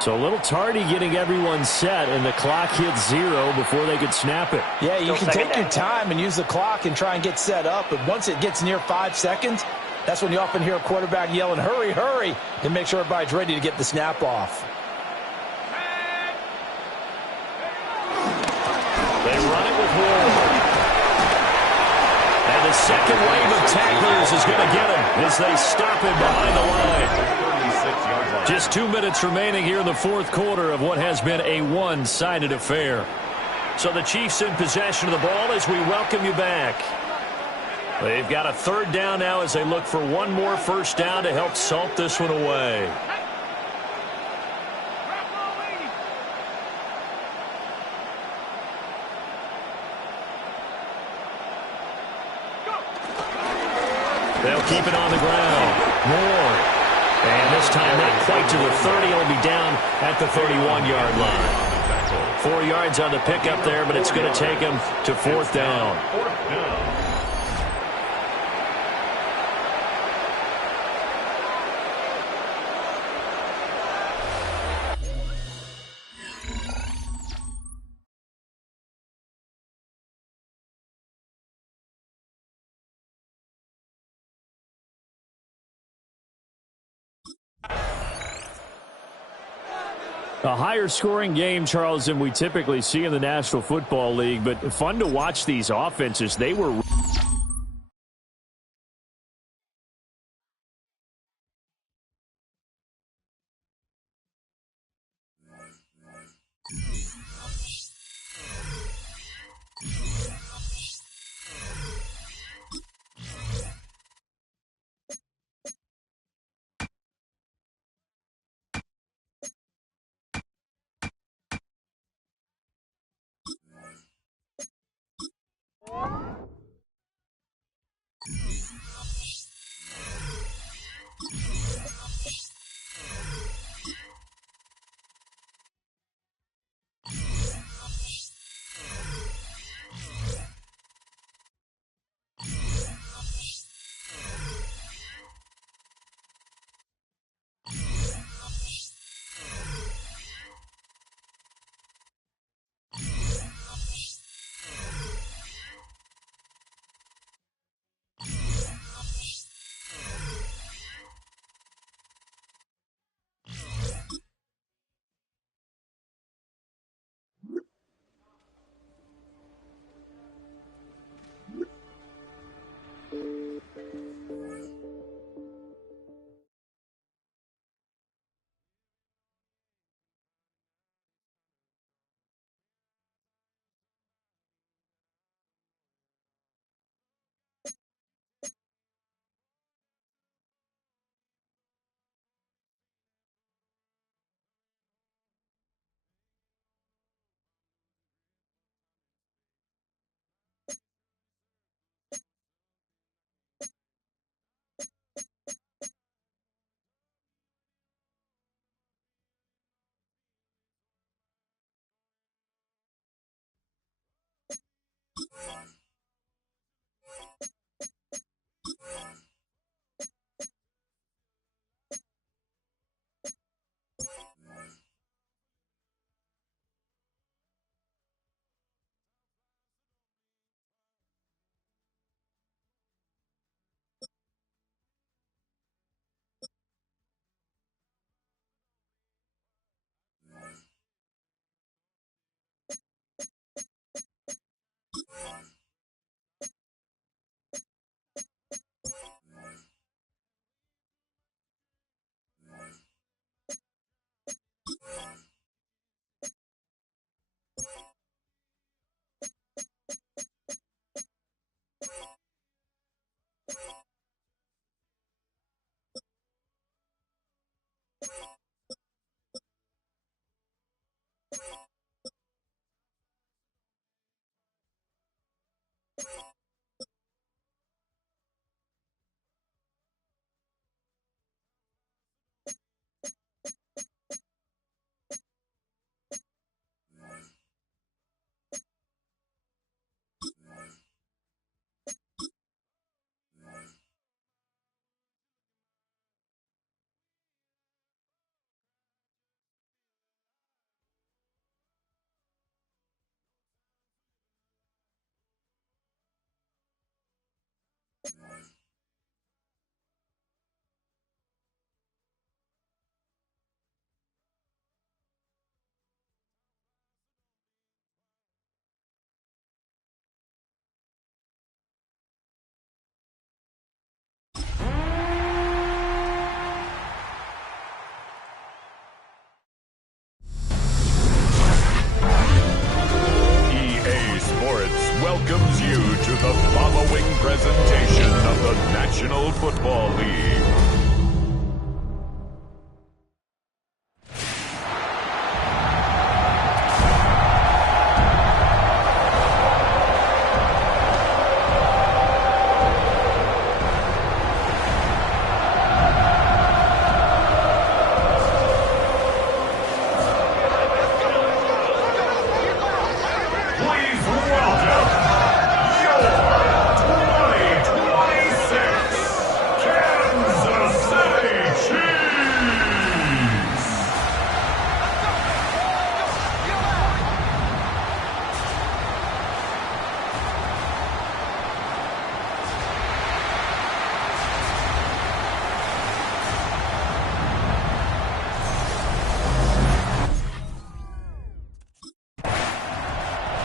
So a little tardy getting everyone set, and the clock hits 0 before they could snap it. Yeah, you can take your time and use the clock and try and get set up, but once it gets near 5 seconds, that's when you often hear a quarterback yelling, hurry, hurry, to make sure everybody's ready to get the snap off. They run it with Ward. And the second wave of tacklers is going to get him as they stop him behind the line. Just 2 minutes remaining here in the 4th quarter of what has been a one-sided affair. So the Chiefs in possession of the ball as we welcome you back. They've got a 3rd down now as they look for one more first down to help salt this one away. They'll keep it on the ground. Ward. And this time not quite to the 30. He'll be down at the 31-yard line. 4 yards on the pickup there, but it's going to take him to 4th down. A higher scoring game, Charles, than we typically see in the National Football League, but fun to watch these offenses. They were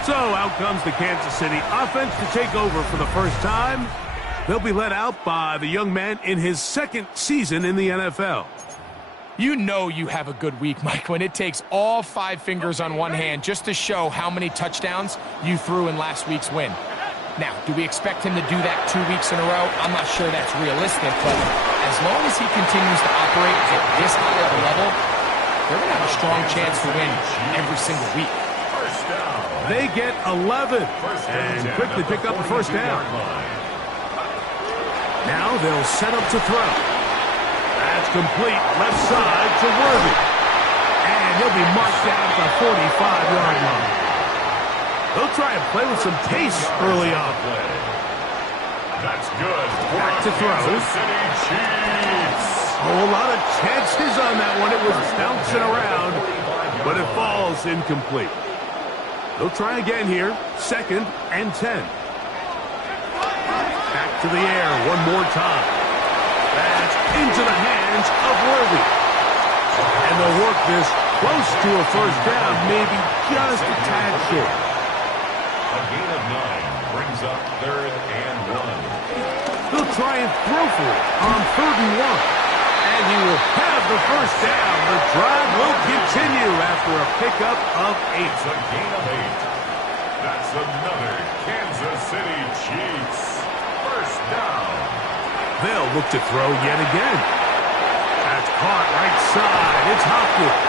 So out comes the Kansas City offense to take over for the first time. They'll be led out by the young man in his second season in the NFL. You know you have a good week, Mike, when it takes all 5 fingers on one hand just to show how many touchdowns you threw in last week's win. Now, do we expect him to do that 2 weeks in a row? I'm not sure that's realistic, but as long as he continues to operate at this high of a level, they're going to have a strong chance to win every single week. They get 11 and quickly pick up the first down. Now they'll set up to throw. That's complete left side to Worthy. And he'll be marked down at the 45-yard line. They'll try and play with some pace early on. That's good. Back to throw. City Chiefs. Oh, a lot of chances on that one. It was bouncing around, but it falls incomplete. They'll try again here. 2nd and 10. Back to the air one more time. That's into the hands of Worthy. And they'll work this close to a first down, maybe just a tad short. A gain of 9 brings up 3rd and 1. They'll try and throw for it on 3rd and 1. And he will have the first down. The drive will continue after a pickup of 8. It's a gain of 8. That's another Kansas City Chiefs. First down. They'll look to throw yet again. That's caught right side. It's Hopkins.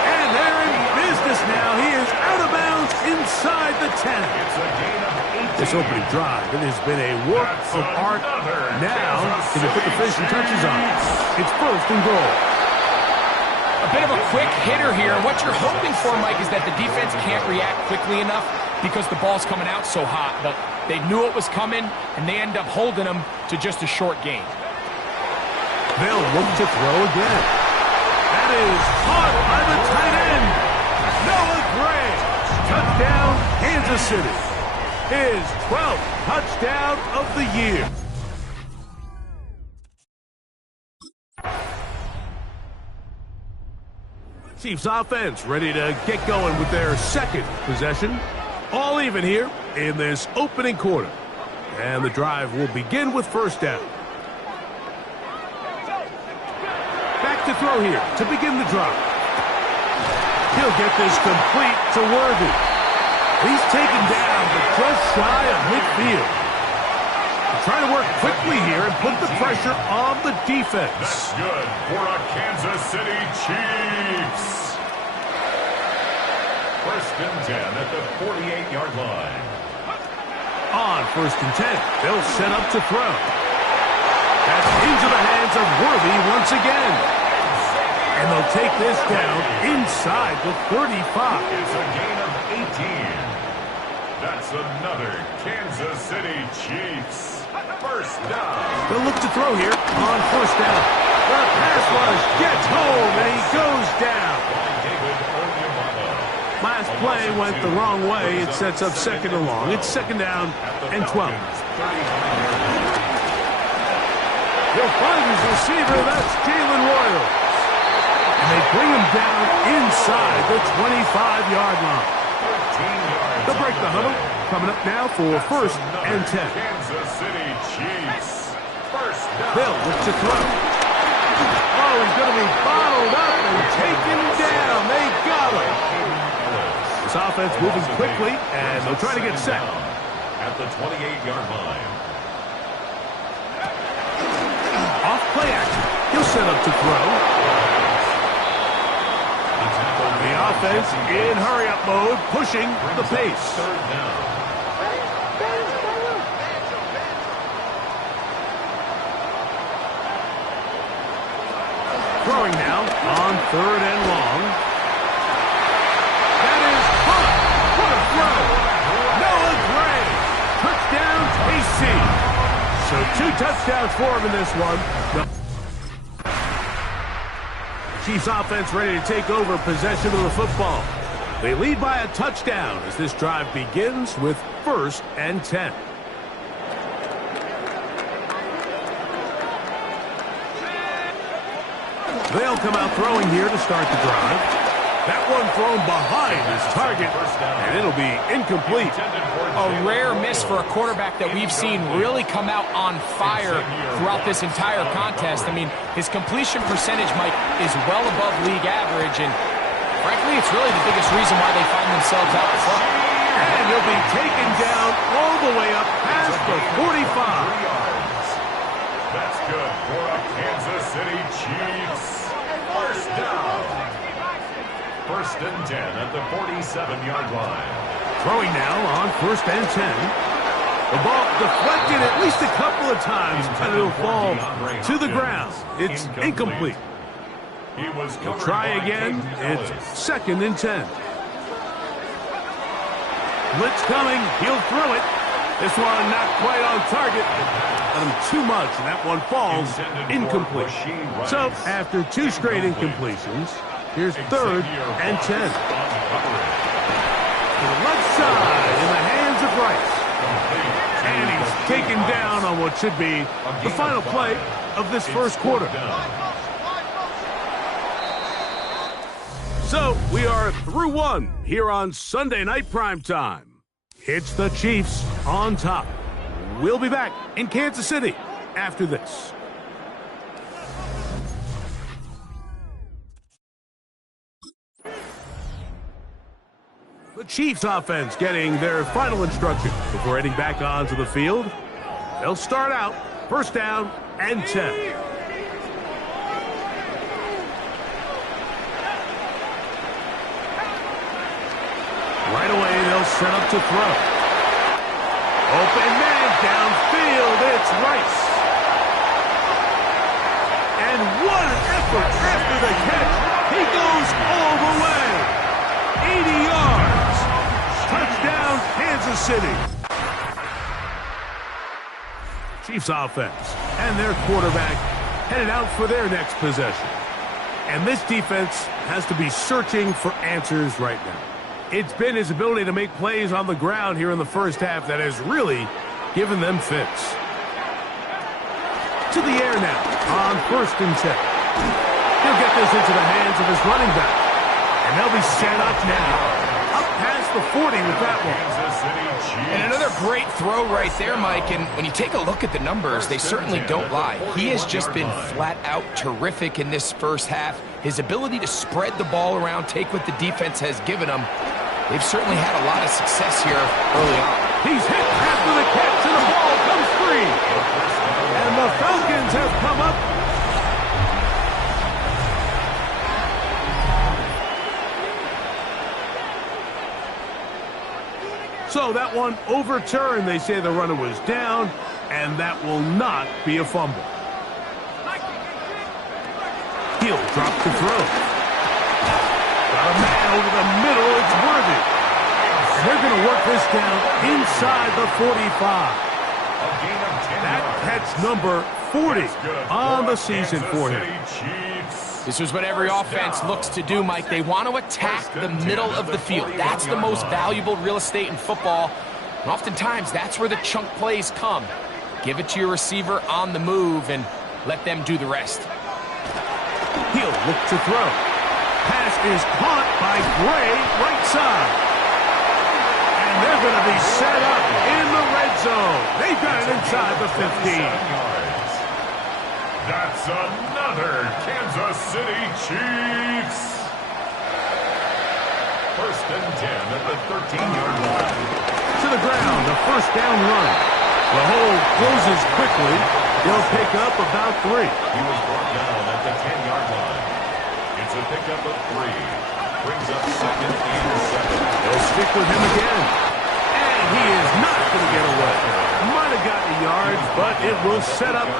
And they're in business now. He is out of bounds inside the 10. It's a gain of 18. This opening drive, it has been a work of art. Now, can they put the finishing touches on it? It's 1st and goal. A bit of a quick hitter here. What you're hoping for, Mike, is that the defense can't react quickly enough because the ball's coming out so hot. But they knew it was coming, and they end up holding them to just a short gain. They'll look to throw again. That is caught by the tight end. Noah Gray. Touchdown, Kansas City. His 12th touchdown of the year. Chiefs offense ready to get going with their second possession. All even here in this opening quarter. And the drive will begin with first down. Back to throw here to begin the drive. He'll get this complete to Worthy. He's taken down, but just shy of midfield. They're trying to work quickly here and put the pressure on the defense. That's good for a Kansas City Chiefs. 1st and 10 at the 48-yard line. On 1st and 10, they'll set up to throw. That's into the hands of Worthy once again. And they'll take this down inside the 35. It's a gain of 18. That's another Kansas City Chiefs. First down. They'll look to throw here on 1st down. The pass rush gets home, and he goes down. Last play went the wrong way. It sets up 2nd and long. It's 2nd down and 12. He'll find his receiver. That's Jalen Royal. And they bring him down inside the 25-yard line. They'll break the huddle. Coming up now for 1st and 10. Kansas City Chiefs. First down. They'll look to throw. Oh, he's going to be bottled up and taken down. They got him. This offense moving quickly, and they'll try to get set. At the 28-yard line. Off play action. He'll set up to throw. The offense in hurry-up mode, pushing the pace. 3rd down. Throwing now on 3rd and long. That is caught. What a throw. Noah Gray. Touchdown, KC. So 2 touchdowns for him in this one. Chiefs offense ready to take over possession of the football. They lead by a touchdown as this drive begins with 1st and 10. They'll come out throwing here to start the drive. That one thrown behind his target, and it'll be incomplete. A rare miss for a quarterback that we've seen really come out on fire throughout this entire contest. I mean, his completion percentage, Mike, is well above league average, and frankly, it's really the biggest reason why they find themselves out front. And he'll be taken down all the way up past the 45. That's good for a Kansas City Chiefs. First down. First and 10 at the 47-yard line. Throwing now on first and 10. The ball deflected at least a couple of times, and it'll fall to the ground. It's incomplete. He'll try again. It's second and 10. Blitz coming. He'll throw it. This one not quite on target. Got him too much, and that one falls incomplete. So after two straight incompletions, here's third and 10. To the left side in the hands of Rice. And he's taken down on what should be the final play of this first quarter. So we are through one here on Sunday Night Primetime. It's the Chiefs on top. We'll be back in Kansas City after this. The Chiefs offense getting their final instructions before heading back onto the field. They'll start out first down and 10. Right away, they'll set up to throw. Open man downfield, it's Rice. And what an effort after the catch. He goes all the way. 80 yards. Touchdown, Kansas City. Chiefs offense and their quarterback headed out for their next possession. And this defense has to be searching for answers right now. It's been his ability to make plays on the ground here in the first half that has really given them fits. To the air now on first and 10. He'll get this into the hands of his running back. And they'll be set up now. Up past the 40 with that one. And another great throw right there, Mike. And when you take a look at the numbers, they certainly don't lie. He has just been flat out terrific in this first half. His ability to spread the ball around, take what the defense has given him. They've certainly had a lot of success here early on. He's hit after the catch, and the ball comes free. And the Falcons have come up. So that one overturned. They say the runner was down, and that will not be a fumble. He'll drop to throw. Got a man over the middle. It's Worthy. And they're going to work this down inside the 45. That catch number 40 on the season for him. This is what every offense looks to do, Mike. They want to attack the middle of the field. That's the most valuable real estate in football. And oftentimes, that's where the chunk plays come. Give it to your receiver on the move and let them do the rest. He'll look to throw. Pass is caught by Gray, right side. And they're going to be set up in the red zone. They've got it inside the 15. That's another Kansas City Chiefs. First and 10 at the 13-yard line. To the ground, a first down run. The hole closes quickly. He'll pick up about 3. He was brought down at the 10-yard line. It's a pickup of 3. Brings up second and 7. They'll stick with him again. And he is not going to get away. Might have gotten a yard, but it will set up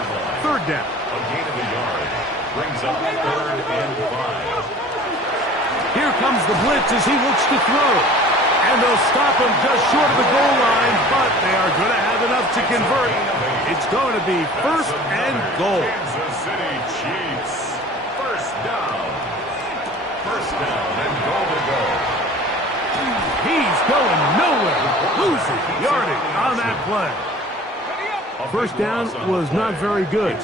third down. A gain of a yard. Brings up third and 5. Here comes the blitz as he looks to throw. And they'll stop him just short of the goal line, but they are going to have enough to convert. It's going to be first and goal. Kansas City Chiefs. First down. First down and goal to go. He's going nowhere. Losing yardage on that play. First down was not very good.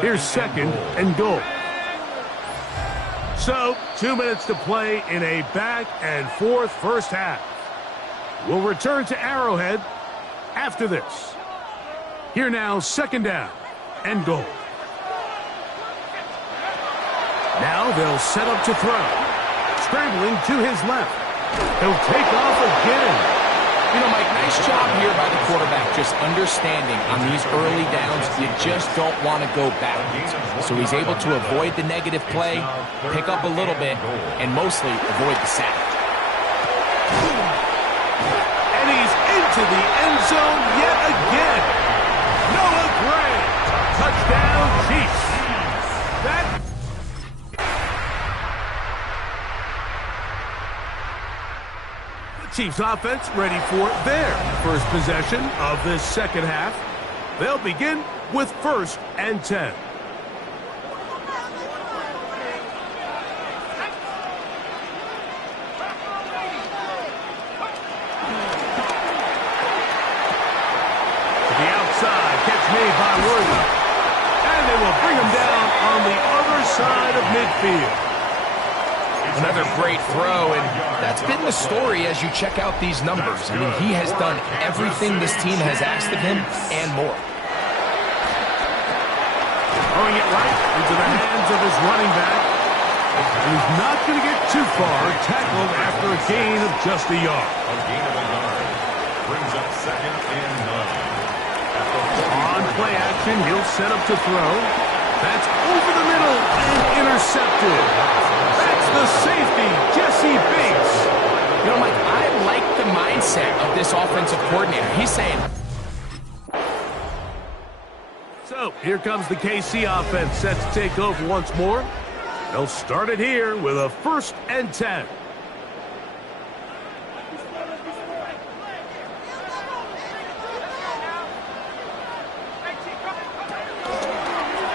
Here's second and goal. So, 2 minutes to play in a back-and-forth first half. We'll return to Arrowhead after this. Here now, second down and goal. Now they'll set up to throw. Scrambling to his left. He'll take off again. You know, Mike, nice job here by the quarterback, just understanding on these early downs, you just don't want to go backwards. So he's able to avoid the negative play, pick up a little bit, and mostly avoid the sack. And he's into the end zone yet again. Noah Gray, touchdown Chiefs. That Chiefs offense ready for their first possession of this second half. They'll begin with 1st and 10. To the outside, catch made by Worthy. And they will bring him down on the other side of midfield. Another great throw, and that's been the story as you check out these numbers. I mean, he has done everything this team has asked of him and more. Throwing it right into the hands of his running back. He's not going to get too far, tackled after a gain of just a yard. A gain of a yard brings up 2nd and 9. On play action, he'll set up to throw. That's over the middle and intercepted. That's the safety, Jesse Bates. You know, Mike, I like the mindset of this offensive coordinator. He's saying... So, here comes the KC offense set to take over once more. They'll start it here with a 1st and 10.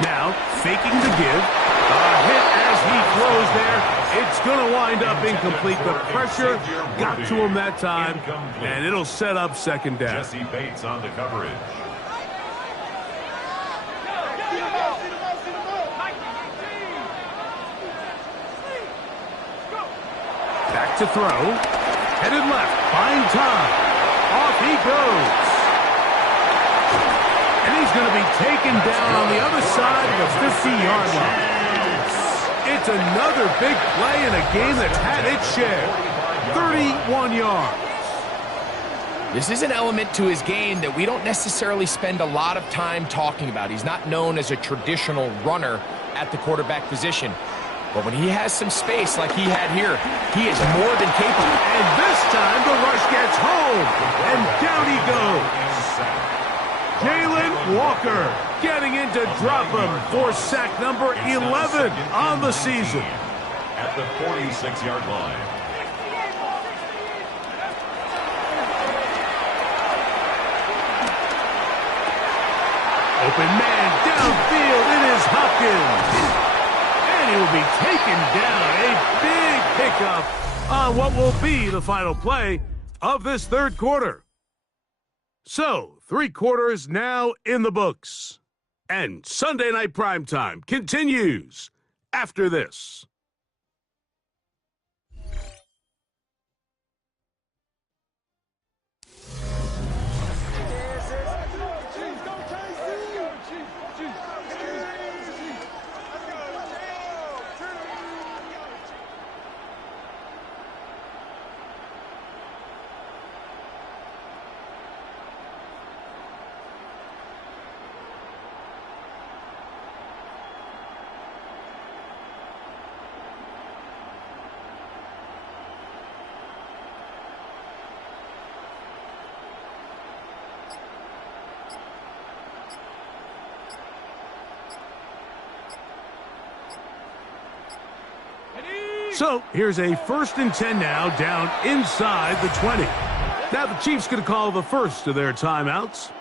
Now, faking the give. A hit as he throws there. It's going to wind up incomplete. The pressure got to him that time, and it'll set up 2nd down. Jesse Bates on the coverage. Back to throw. Headed left. Fine time. Off he goes. And he's going to be taken down on the other side of the 50-yard line. It's another big play in a game that's had its share. 31 yards. This is an element to his game that we don't necessarily spend a lot of time talking about. He's not known as a traditional runner at the quarterback position. But when he has some space like he had here, he is more than capable. And this time the rush gets home. And down he goes. Jalen Walker getting in to drop him for sack number 11 on the season. At the 46-yard line. Open man downfield. It is Hopkins. And he will be taken down. A big pickup on what will be the final play of this 3rd quarter. So, 3 quarters now in the books. And Sunday Night Primetime continues after this. So, here's a 1st and 10 now, down inside the 20. Now the Chiefs going to call the first of their timeouts.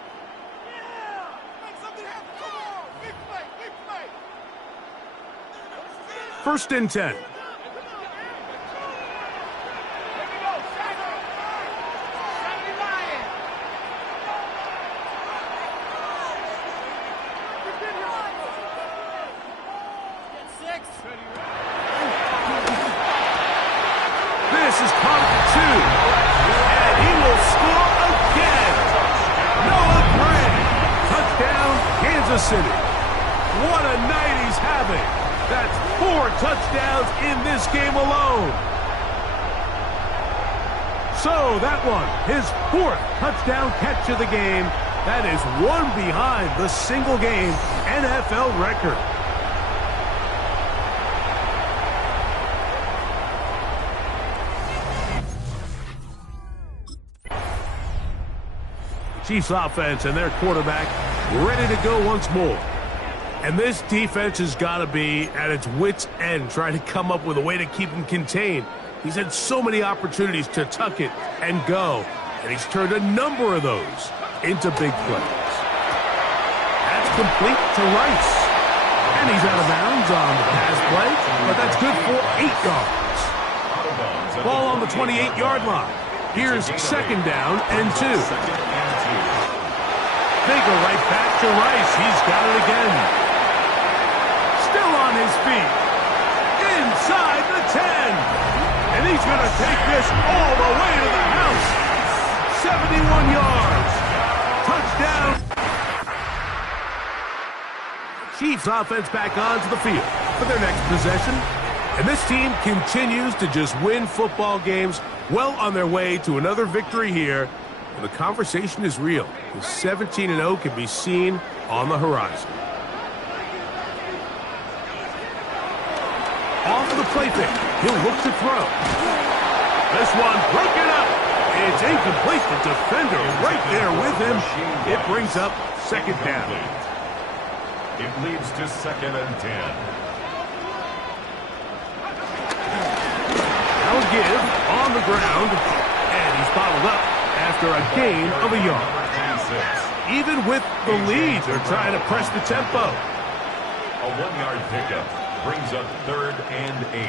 First and 10. Misses caught at the 2. And he will score again. Noah Gray. Touchdown, Kansas City. What a night he's having. That's 4 touchdowns in this game alone. So that one, his 4th touchdown catch of the game. That is one behind the single-game NFL record. Chiefs offense and their quarterback ready to go once more. And this defense has got to be at its wits' end trying to come up with a way to keep him contained. He's had so many opportunities to tuck it and go, and he's turned a number of those into big plays. That's complete to Rice. And he's out of bounds on the pass play, but that's good for 8 yards. Ball on the 28-yard line. Here's 2nd down and 2. They go right back to Rice. He's got it again. Still on his feet. Inside the 10. And he's going to take this all the way to the house. 71 yards. Touchdown. Chiefs offense back onto the field for their next possession. And this team continues to just win football games, well on their way to another victory here. And the conversation is real. The 17-0 can be seen on the horizon. Off the play fake. He'll look to throw. This one broken up. It's incomplete. The defender right there with him. It brings up 2nd down. It leads to 2nd and 10. Now a give on the ground. And he's bottled up after a gain of a yard. Even with the lead, they're trying to press the tempo. A 1-yard pickup brings up 3rd and 8.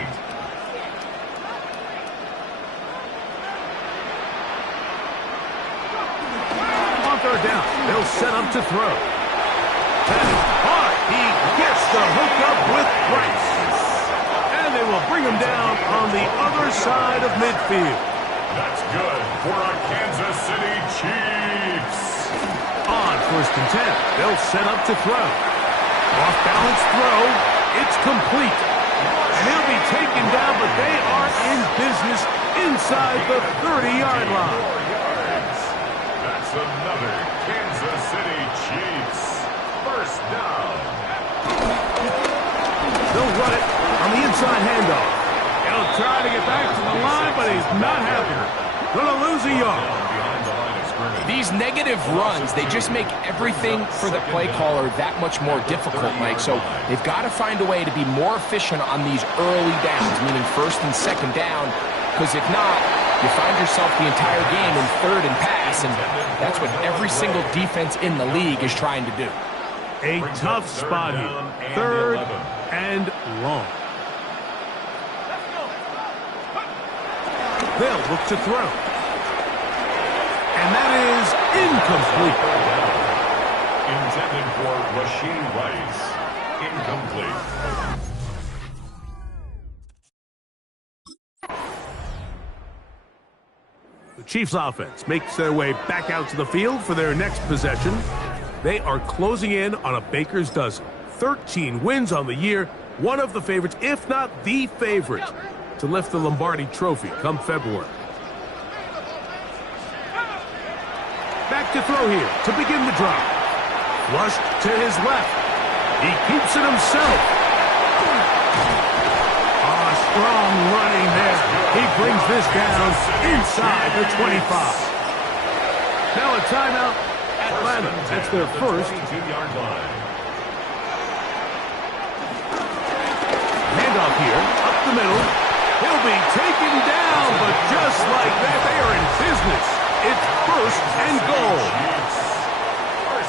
On 3rd down, they'll set up to throw. That is hard. He gets the hook up with Rice. And they will bring him down on the other side of midfield. That's good for our Kansas City Chiefs. On 1st and 10, they'll set up to throw. Off-balance throw. It's complete. And he'll be taken down, but they are in business inside the 30-yard line. That's another Kansas City Chiefs 1st down. They'll run it on the inside handoff. He'll try to get back to the line, but he's not happy. Gonna lose a yard. These negative runs, they just make everything for the play caller that much more difficult, Mike. So they've got to find a way to be more efficient on these early downs, meaning 1st and 2nd down, because if not, you find yourself the entire game in 3rd and pass, and that's what every single defense in the league is trying to do. A tough spot here. 3rd and long. They'll look to throw. And that is incomplete. Intended for Rashee Rice. Incomplete. The Chiefs offense makes their way back out to the field for their next possession. They are closing in on a baker's dozen. 13 wins on the year. One of the favorites, if not the favorite, to lift the Lombardi Trophy come February. Back to throw here to begin the drive. Flushed to his left. He keeps it himself. Strong running there. He brings this down inside the 25. Now a timeout. Atlanta. That's their first. 2-yard line. Handoff here. Up the middle. He'll be taken down, but just like that, they are in business. It's 1st and goal.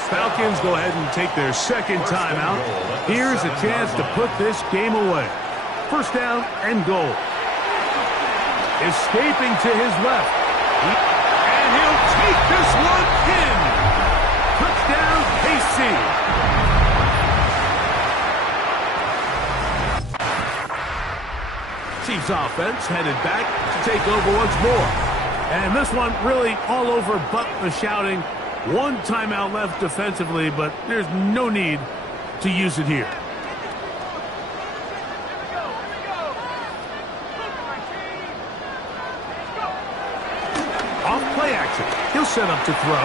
Falcons go ahead and take their 2nd timeout. Here's a chance to put this game away. 1st down and goal. Escaping to his left. And he'll take this one in. Touchdown, KC. Chiefs offense headed back to take over once more. And this one really all over but the shouting. One timeout left defensively, but there's no need to use it here. Off play action. He'll set up to throw.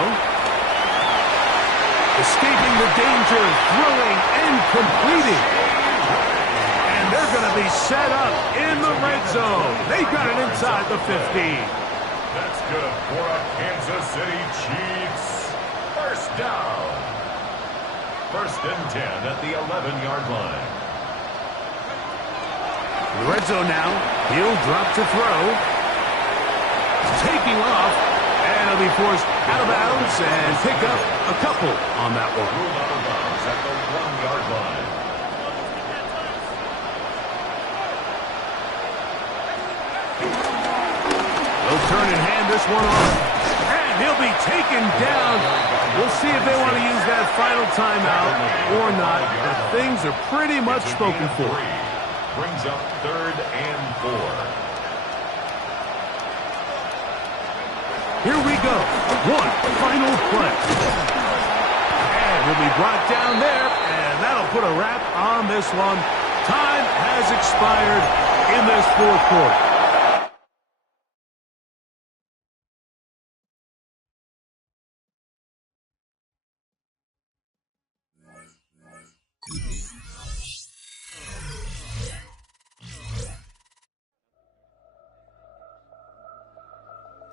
Escaping the danger, throwing and completing. And they're going to be set up in the red zone. They've got it inside the 15. That's good for a Kansas City Chiefs. First down. First and 10 at the 11-yard line. The red zone now. He'll drop to throw. Taking off. And he'll be forced out of bounds and pick up a couple on that one. Ruled out of bounds at the 1-yard line. They'll turn and hand this one off. And he'll be taken down. We'll see if they want to use that final timeout or not. But things are pretty much spoken for. Brings up 3rd and 4. Here we go. One final play. And he'll be brought down there, and that'll put a wrap on this one. Time has expired in this fourth quarter.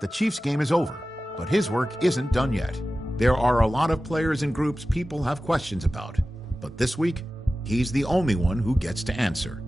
The Chiefs' game is over, but his work isn't done yet. There are a lot of players and groups people have questions about, but this week, he's the only one who gets to answer.